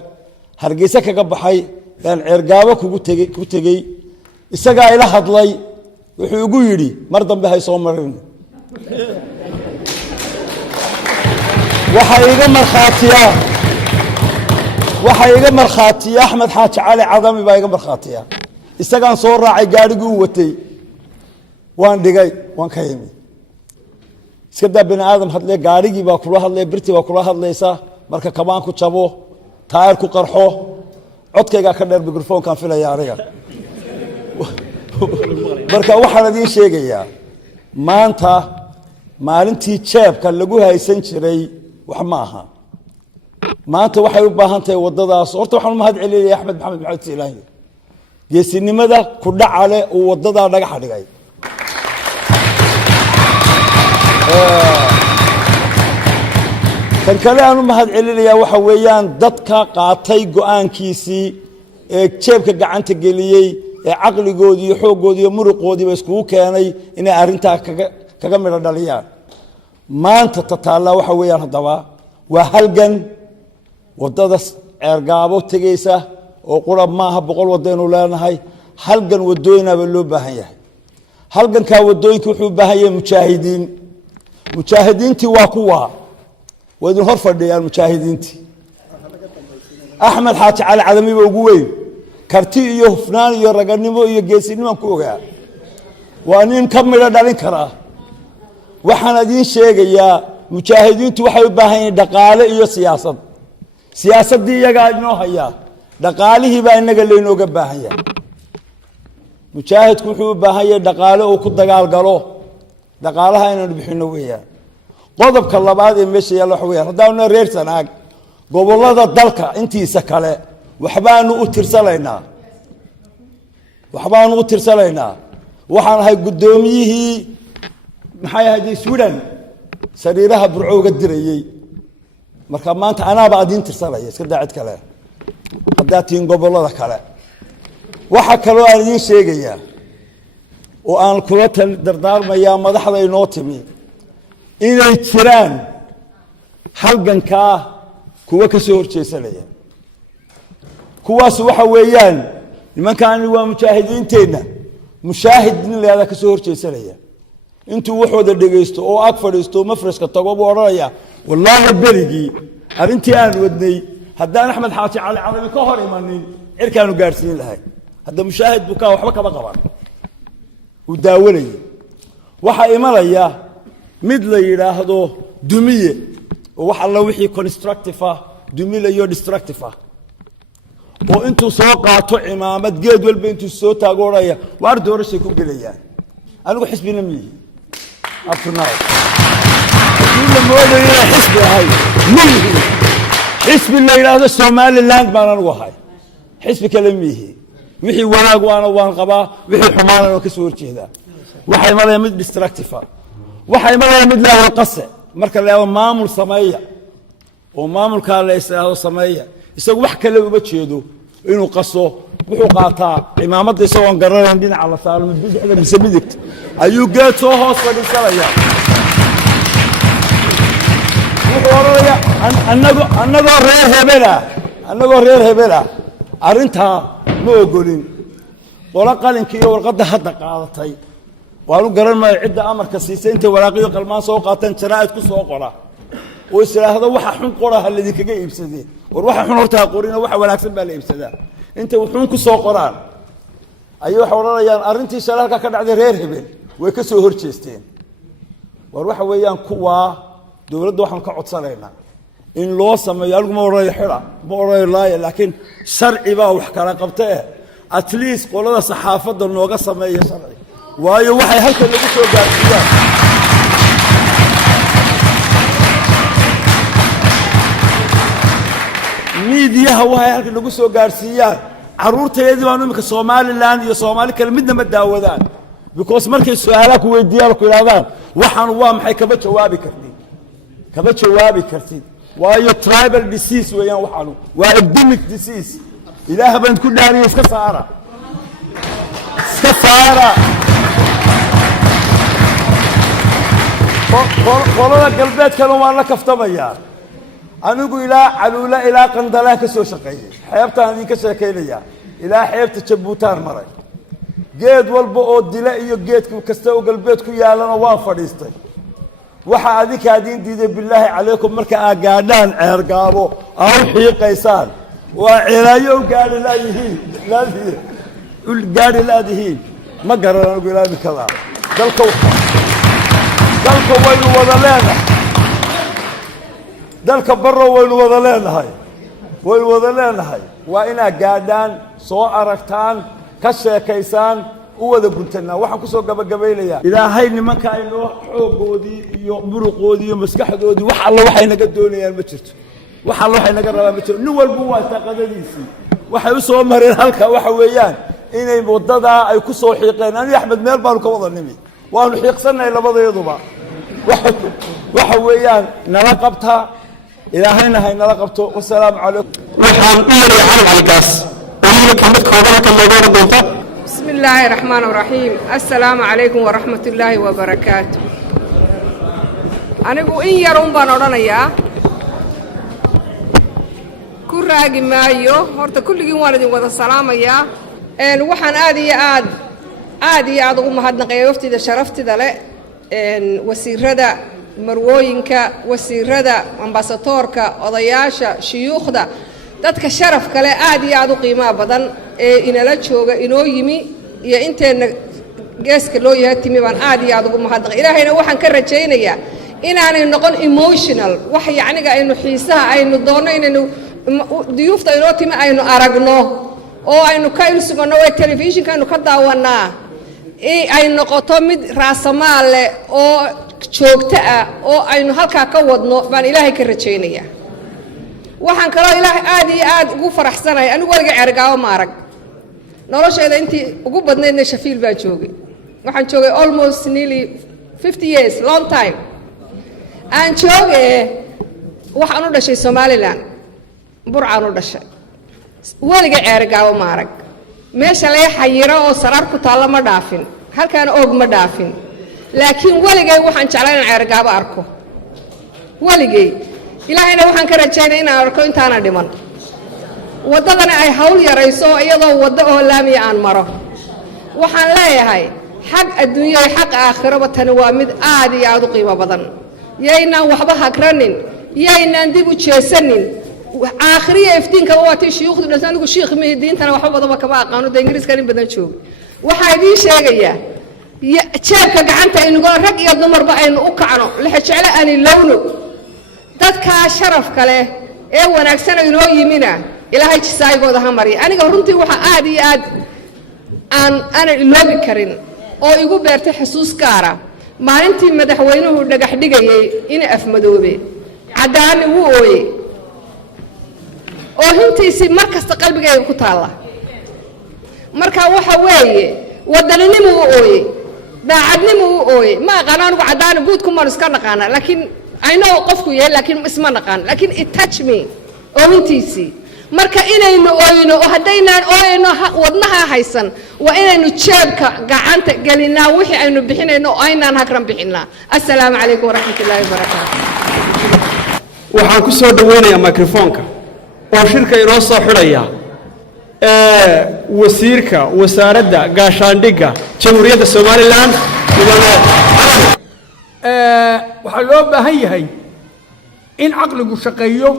Hargeysa kaga baxay aan ceergaabo ku tagay isaga ila hadlay wuxuu ugu yiri mar dambe hay soo marin waxa iga marxaatiya Axmed Xaaji Cali Cadami baa iga marxaatiya isagaan soo raacay gaarigii uu watay waan dhigay waan ka yimi iska daa bini aadam hadlay gaarigii baa kula hadlay birti baa kula hadlaysa marka kabaan ku jabo taayir ku qarxo codkayga ka dheer mikrofoonkan filaya aniga marka waxaan idin sheegayaa maanta maalintii jeebka lagu haysan jiray wax ma aha maanta waxay u baahan tahay wadadaas horta waxaan mahad celinayaa Axmed Maxamed Maxamed Ilaahi geesinimada ku dhacale oo wadada dhagax dhigay kan kale aanu mahad celinayaa waxa weeyaan dadka qaatay go'aankiisii ee jeebka gacanta geliyay ee aqligoodii iyo xoogoodii iyo muruqoodii isku keenay inay arinta kaga mid dhaliyaan maanta tataala waxa weeyaan hadaba waa halgan wadada ceergaabo tagaysa oo qurab maaha 100 wadaynu leenahay halgan wadooyinaba loo baahan yahay halganka wadooyinku wuxuu u baahan yahay mujaahidiintii waa kuwa wadin hor fadhiyaan mujaahidiintii Axmed Xaaji Cali Cadami baa ugu weyn karti iyo hufnaan iyo raganimo iyo geesinimo ku ogaa waa nin ka mid dhalin kara waxaan idin sheegayaa mujaahidiintu waxay u baahan yihiin dhaqaale iyo siyaasadii iyaga inoo haya dhaqaalihii baa inaga leenooga baahan yahay mujaahidku wuxuu u baahan yahay dhaqaale oo ku dagaal galo dhaqaalaha inaynu bixinno weeyaan qodobka labaad ee meesha yaalla waxa weeyaan haddaanu reer Sanaag gobollada dalka intiisa kale waxbaanu u tirsanaynaa waxaan ahay guddoomiyihii maxay ahayd Sweden sariiraha burcooga dirayay marka maanta anaaba adin tirsanaya iska daacid kale hadda tiin gobollada kale waxa kale oo aan idin sheegayaa oo aan kula dardaarmayaa madaxda inoo timi inay jiraan halganka kuwa ka soo horjeesanaya kuwaas waxa weeyaan nimankan waa mujaahidiinteena mushaahid nin leeyahay ka soo horjeesanaya intuu waxooda dhageysto oo ag fadhiisto mafrashka tago buu oranaya wallahi berigi arintii aan wadnay haddaan axmed xaaji cali calabi ka hor imanin cirkaanu gaarsiin lahay hadda mushaahid buu ka waxba kaba qaban uu daawanay waxa imanaya mid la yiraahdo dumiye oo wax alla wixii constructive dumiye iyo destructive oo intuu soo qaato imaamad geed walba intuu soo taagooraya waar doorashay ku gelayaan anigu xisbina miyi afnaa ila moodaya xisbi ahay miyi xisbi la yiraahdo Somaliland baan anigu ahay xisbi kale miyi wixii wanaag waan qabaa wixii xumaan oo ka soo horjeeda waxay malay mid destructive waxay malay mid la qase marka la maamul sameeya oo maamulka la isaaho sameeya isagu wax kale uma jeedo inuu qaso wuxuu qaataa imaamada isagoo garan dhinaca la saaro bidixda misabidigt ayuu geed soo hoos fadhiisanaya wuxuu oraya annagoo reer hebela arinta ma ogolin wala qalinka iyo warqadda hadda qaadatay waanu garan maayo cidda amarka siisay inta waraaqiyo qalmaan soo qaataan jaraa'id ku soo qora oo israahdo waxa xun qoraha la idinkaga iibsaday war waxa xun horta qorina waxa wanaagsan baa la iibsadaa inta wuxuun ku soo qoraan ayuu waxa oranayaan arintii shalaalka ka dhacday reer hebel way ka soo horjeesteen war waxa weeyaan kuwa dawladda waxaan ka codsanaynaa in loo sameeyo alguma oranay xira ma oranay laaya laakiin sharci baa wax kala qabtay at least qolada saxaafadda nooga sameeyo sharci waayo waxay halkan lagu soo gaarsiiyaan miidiyaha waxay halkan lagu soo gaarsiiyaan caruurteedii baan imika Somaliland iyo Soomaali kale midna ma daawadaan because markay su'aalaha ku weydiiyaan ku yiraahdaan waxaan waa maxay kaba jawaabi kartid waayo tribal disease weeyaan waxaan waa epidemic disease ilaaha baan ku dhaariyay iska saara qolada galbeedkana waa la kaftamaya anigu ilaa caluula ilaa qandala ka soo shaqeeyay xeebtaan idin ka sheekeynaya ilaa xeebta Jabuutaan maray geed walba oo dila iyo geed kasta oo galbeed ku yaalana waan fadhiistay waxa adika adin diiday billahi calaykum marka aa gaadhaan ceer gaabo aan xiiqaysaan waa ceelaayo gaari laadihiin ma garan anigu ilaa mikada dalka waynu wada leenahay dalka barro waynu wada leenahay waa ina gaadhaan soo aragtaan ka sheekaysaan u wada guntanaa waxaan ku soo gabagabaynayaa ilaahay nimanka ay noo xoogoodii iyo muruqoodii iyo maskaxdoodii wax alla waxay naga doonayaan ma jirto wax alla waxay naga rabaan ma jirto nin walba waa taqadadiisii waxay u soo mareen halka waxa weeyaan inay wadada ay ku soo xiiqeen aniga Axmed meel baan ka wada nimi waanu xiiqsanay labadeeduba waxa weeyaan nala qabta ilaahayna hay nala qabto wassalaamu calaykum waxaan u yeeray halkaas oo kamid koobaha ka looga doonto بسم الله الرحمن الرحيم السلام عليكم ورحمة الله وبركاته أنا إن يرون بانورانيا كراجي مايو هرت كل يوم والد وذا السلام يا إن وحن عادي أقوم هاد نقيفتي ده شرفتي ده لا إن وسير هذا مروينكا وسير هذا أمباسطوركا أضياشة شيوخ ده dadka sharaf kale aad iyo aad u qiimo badan ee inala jooga inoo yimi iyo inteena geeska loo yahay timi baan aad iyo aad ugu mahadnaqay ilaahayna waxaan ka rajaynayaa inaanay noqon emotional wax yacniga aynu xiisaha aynu doonno inaynu diyuufta inoo timi aynu aragno oo aynu ka ilsugano ee telefishinka aynu ka daawanaa ay noqoto mid raasamaal leh oo joogto ah oo aynu halkaa ka wadno baan ilaahay ka rajaynayaa waxaan kaloo ilaahay aad iyo aad ugu faraxsanahay anigu waliga ceergaabo ma arag nolosheeda intii ugu badnaydna shafiil baa joogay waxaan joogay almost nearly 50 years long time aan joogay waxaan u dhashay Somaliland burcaan u dhashay waliga ceergaabo ma arag meesha la xayiro oo sarar ku taala ma dhaafin halkaan oog ma dhaafin laakiin waligay waxaan jeclaa inaan ceergaabo arko waligay ilaahayna waxaan ka rajaynaa inaan arko intaana dhiman wadadana ay hawl yarayso iyadoo wada oo laamiya aan maro waxaan leeyahay xaq adduunyo iyo xaq aakhiraba tan waa mid aad iyo aad u qiimo badan yaynaan waxba hakranin yaynaan dib u jeesanin aakhiriya iftiinka waa tii shuyuukhdu dhan anigu sheekh ma diintana waxba badan kama aqaano da ingiriiska in badan joog waxa idin sheegayaa jeebka gacanta aynu gol rag iyo dumarba aynu u kacno la jecel aan ilowno dadka sharaf kale ee wanaagsan inoo yimina ilaahay jisaayigooda ha mariyo aniga runtii waxa aad iyo aad aan iloobi karin oo igu beertay xusuus gaara maalintii madaxweynuhu dhagax dhigayay in afmadoobe cadaani wuu ooyay oo hintiisi markasta qalbigayga ku taala marka waxa weeye wadaninimo uu ooyay daacadnimo uu ooyay ma aqaan anigu cadaani guud ku mar iska naqaana laakiin I know qofku yahay laakiin isma naqaan laakiin it touch me oo hintiisi marka inaynu ooyno oo hadaynaan ooyno wadnaha haysan waa inaynu jeebka gacanta galinaa wixii aynu bixinayno oo aynaan hakran bixinaa assalaamu calaykum waraxmatullaahi wabarakaatuh waxaan ku soo dhaweynayaa microphone-ka oo shirka inoo soo xidhaya wasiirka wasaaradda gaashaandhigga jamhuuriyadda Somaliland waxaa loo baahan yahay in caqligu shaqeeyo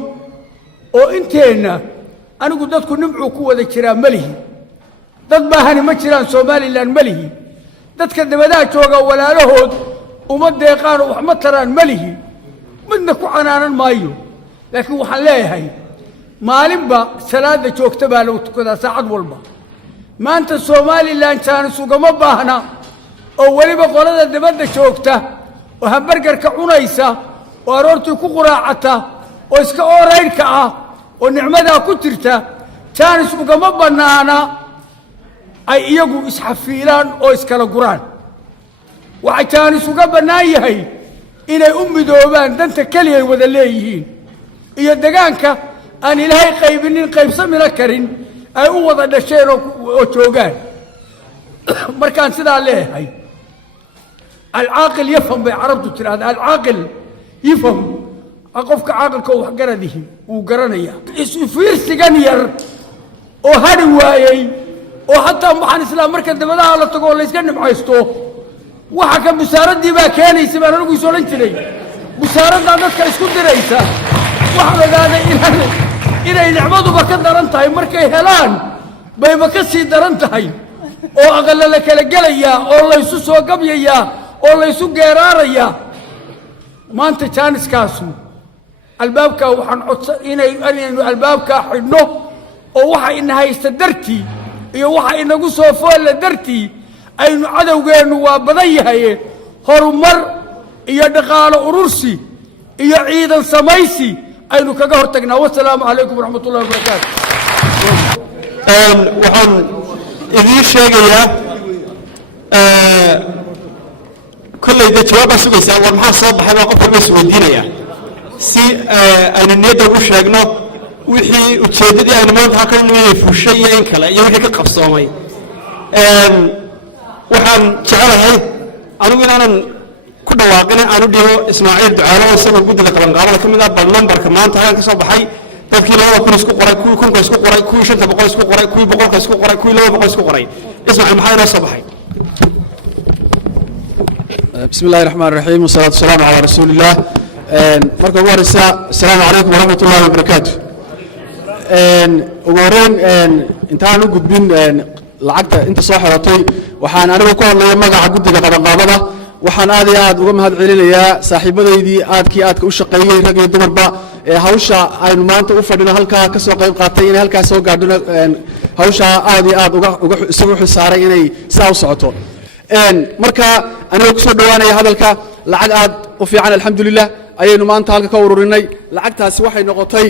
oo inteenna anigu dadku nimcuu ku wada jiraa malihi dad baahani ma jiraan Somaliland malihi dadka dabadaha jooga walaalahood uma deeqaan wax ma taraan malihi midna ku canaanan maayo laakiin waxaan leeyahay maalinba salaada joogta baa lagu tukadaa saacad walba maanta Somaliland jaanis ugama baahna oo waliba qolada dabada joogta oo hamburgerka cunaysa oo aroortii ku quraacata oo iska ooreynka ah oo nicmada ku jirta jaanis ugama banaana ay iyagu isxafiilaan oo iskala guraan waxa jaanis uga banaan yahay inay u midoobaan danta kaliya wada leeyihiin iyo deegaanka aan ilaahay qaybinin qaybsamina karin ay u wada dhasheen oo joogaan markaan sidaa leeyahay العاقل يفهم بعربته ترى هذا العاقل يفهم أقفك عاقلك وحجرده وقرنيا فيرس جنير وهذا وايي وحتى محن الإسلام مركز دبلا على تقول ليس كان معيستو وحكم بسارد دي بقى كان يسمع له يقول أنت لي بسارد هذا كان يسكت رئيسه وحنا هذا إلى نعمته بكذا رنتهاي مركز هلان بيبكسي درنتهاي أو أقل لك الجلية أو الله يسوس وقبيا oo la isu geeraaraya maanta jaaniskaasu albaabka waxaan codsan inaynu albaabka xidhno oo waxa ina haysta dartii iyo waxa inagu soo fool dartii aynu cadawgeenu waa badan yahay horumar iyo dhaqaale urursi iyo ciidan samaysi aynu kaga hortagnaa wassalaamu calaykum waraxmatullaahi wabarakaatuh waxaan idiin sheegayaa كل ده جواب سويس أول ما صاب حنا قفل بس ودينيا سي أنا نيدا وشجنا وحي وتشدد أنا ما بحكي إنه يفوشي ينكلا يمكن كقفصامي وحن شعرها أنا من أنا كل واقعنا أنا ديو إسماعيل دعاء وسبب جد لك بنقارن كم إذا بالنمبر كمان ترى كسب حي تفكير لو كل سكو قرأ كل كون كسكو قرأ كل شيء تبغى سكو قرأ كل بقول كسكو قرأ كل لو بقول سكو قرأ اسمع محايا نصب حي بسم الله الرحمن الرحيم والصلاة والسلام على رسول الله مركب وارسا السلام عليكم ورحمة الله وبركاته وورين انت عنو قدبين لعقدة انت صاحرتي وحان أنا بقول الله مقع قدك قبضة وحان آدي آد وقم هاد علينا صاحبة دي آدكي آدك وشقيين رقي الدمر با هاوشا aynu maanta u fadhino halka ka soo qayb qaatay in halka soo gaadhno hawsha aad iyo aad uga isagu xisaaray inay saa u socoto marka anigoo ku soo dhowaanaya hadalka lacag aad u fiican alxamdulilah ayaynu maanta halka ka ururinay lacagtaasi waxay noqotay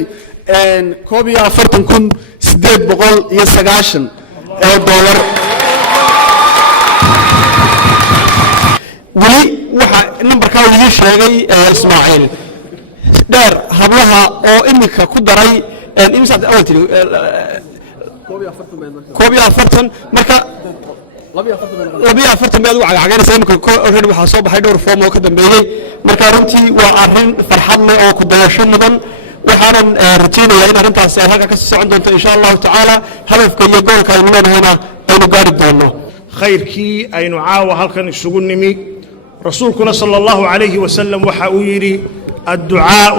41,890 dollar weli waxa nambarkaa uu idiin sheegay ismaaciil dheer hablaha oo iminka ku daray imsaad awal tiri 41 marka 42 beed waxa cagaynaysa iminka already waxa soo baxay dhowr form oo ka dambeeyay marka runtii waa arrin farxad leh oo ku dayasho mudan waxaan rajaynayaa in arrintaasi ay halka ka socon doonto insha Allah taala hadafka iyo goolka aynu leenahayna aynu gaari doono khayrkii aynu caawa halkan isugu nimi rasuulkuna sallallahu alayhi wa sallam waxa uu yiri الدعاء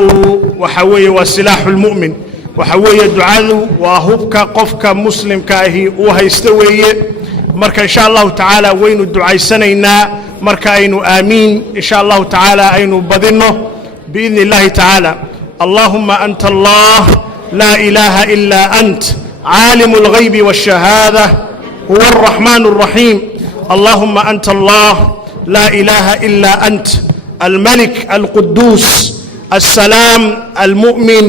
وحوي وسلاح المؤمن وحوي الدعاء وهبك قفك مسلم كاهي وهيستوي مركا إن شاء الله تعالى وين الدعاء سنينا مركا أينو آمين إن شاء الله تعالى أينو بذنه بإذن الله تعالى اللهم أنت الله لا إله إلا أنت عالم الغيب والشهادة هو الرحمن الرحيم اللهم أنت الله لا إله إلا أنت الملك القدوس السلام المؤمن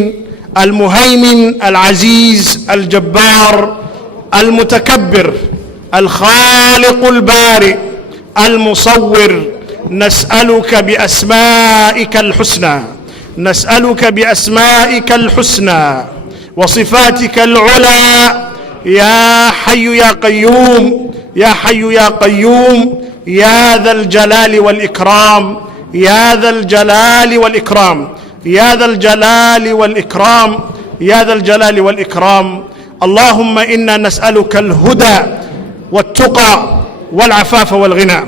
المهيمن العزيز الجبار المتكبر الخالق البارئ المصور نسألك بأسمائك الحسنى نسألك بأسمائك الحسنى وصفاتك العلى يا حي يا قيوم يا حي يا قيوم يا ذا الجلال والإكرام يا ذا الجلال والإكرام يا ذا الجلال والإكرام يا ذا الجلال والإكرام اللهم إنا نسألك الهدى والتقى والعفاف والغنى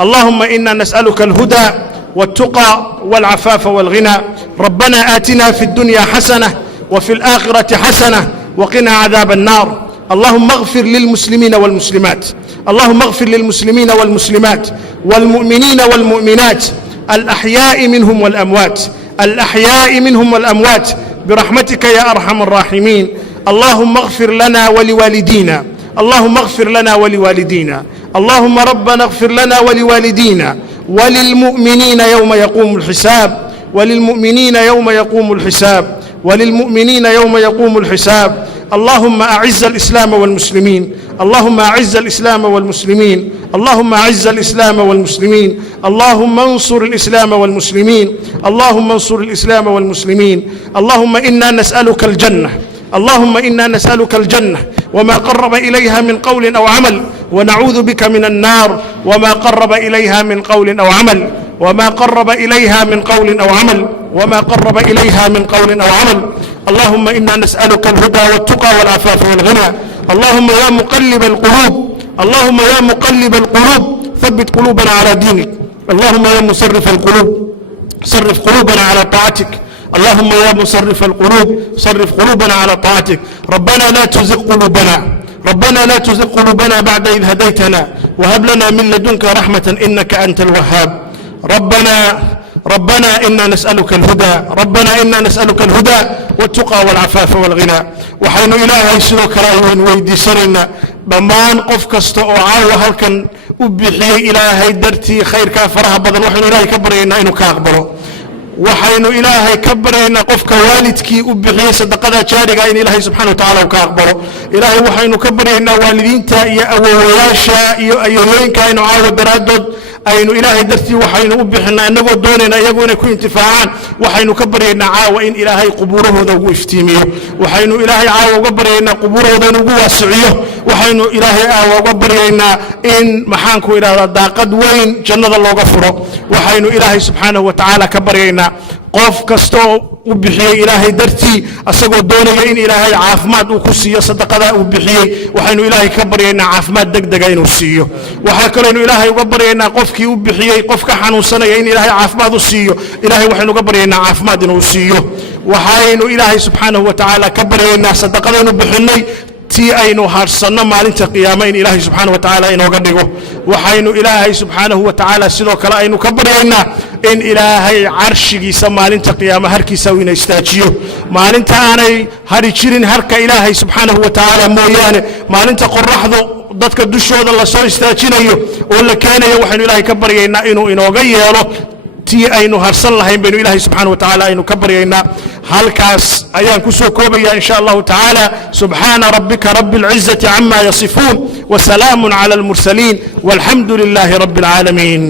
اللهم إنا نسألك الهدى والتقى والعفاف والغنى ربنا آتنا في الدنيا حسنة وفي الآخرة حسنة وقنا عذاب النار اللهم اغفر للمسلمين والمسلمات اللهم اغفر للمسلمين والمسلمات والمؤمنين والمؤمنات الأحياء منهم والأموات الأحياء منهم والأموات برحمتك يا أرحم الراحمين اللهم اغفر لنا ولوالدينا اللهم اغفر لنا ولوالدينا اللهم ربنا اغفر لنا ولوالدينا وللمؤمنين يوم يقوم الحساب وللمؤمنين يوم يقوم الحساب وللمؤمنين يوم يقوم الحساب اللهم أعز الإسلام والمسلمين اللهم أعز الإسلام والمسلمين اللهم أعز الإسلام والمسلمين اللهم انصر الإسلام والمسلمين اللهم انصر الإسلام والمسلمين اللهم إنا نسألك الجنة اللهم إنا نسألك الجنة وما قرب إليها من قول أو عمل ونعوذ بك من النار وما قرب إليها من قول أو عمل وما قرب إليها من قول أو عمل وما قرب إليها من قول أو عمل اللهم إنا نسألك الهدى والتقى والعفاف والغنى اللهم يا مقلب القلوب اللهم يا مقلب القلوب ثبت قلوبنا على دينك اللهم يا مصرف القلوب صرف قلوبنا على طاعتك اللهم يا مصرف القلوب صرف قلوبنا على طاعتك ربنا لا تزغ قلوبنا ربنا لا تزغ قلوبنا بعد إذ هديتنا وهب لنا من لدنك رحمة إنك أنت الوهاب ربنا إنا نسألك الهدى ربنا إنا نسألك الهدى والتقى والعفاف والغنى وحين إلهي سلوك رايوين ويدي سرنا بمان قف كستو عاوة هلكن وبيحيي إلهي درتي خير كافرها بدن وحين إلهي كبرينا إنو كاقبرو وحين إلهي كبرينا قفك والدكي وبيحيي صدقنا جارقا إن إلهي سبحانه وتعالى وكاقبرو إلهي وحين كبرينا والدين تا إيا أولياشا إيا أيهين كاينو عاوة درادد aynu ilaahay dartii waxaynu u bixinaa inagoo doonayna iyagu inay ku intifaacaan waxaynu ka baryaynaa caawa in ilaahay qubuurahooda ugu iftiimiyo waxaynu ilaahay caawa uga baryaynaa qubuurahooda in ugu waasiciyo waxaynu ilaahay caawa uga baryaynaa in maxaanku idhahdaa daaqad weyn jannada looga furo waxaynu ilaahay subxaanahu wa tacaala ka baryaynaa qof kastoo u bixiyey ilaahay dartii asagoo doonaya in ilaahay caafimaad uu ku siiyo sadaqada uu bixiyey waxaynu ilaahay ka baryaynaa caafimaad degdega inuu siiyo waxaa kaloo ilaahay uga baryaynaa qofkii u bixiyey qof ka xanuunsanaya in ilaahay caafimaad u siiyo ilaahay waxaynu uga baryaynaa caafimaad inuu siiyo waxaynu ilaahay subxaanahu wa tacaala ka baryaynaa sadaqadaynu bixinay tii aynu haarsanno maalinta qiyaama in ilaahay subxaanahu wa tacaala inooga dhigo waxaynu ilaahay subxaanahu wa tacaala sidoo kale aynu ka baryaynaa in ilaahay carshigiisa maalinta qiyaama harkiisa uu ina istaajiyo maalinta aanay hari jirin harka ilaahay subxaanahu wa tacaala mooyaane maalinta qoraxdu dadka dushooda la soo istaajinayo oo la keenayo waxaynu ilaahay ka baryaynaa inuu inooga yeelo tii aynu harsan lahayn baynu ilaahay subxaana wa tacaala aynu ka baryaynaa halkaas ayaan ku soo koobaya in sha allahu tacaala subxaana rabbika rabbi alcizati cama yasifuun wasalaamun cala almursaliin walxamdu lilaahi rabbi alcaalamiin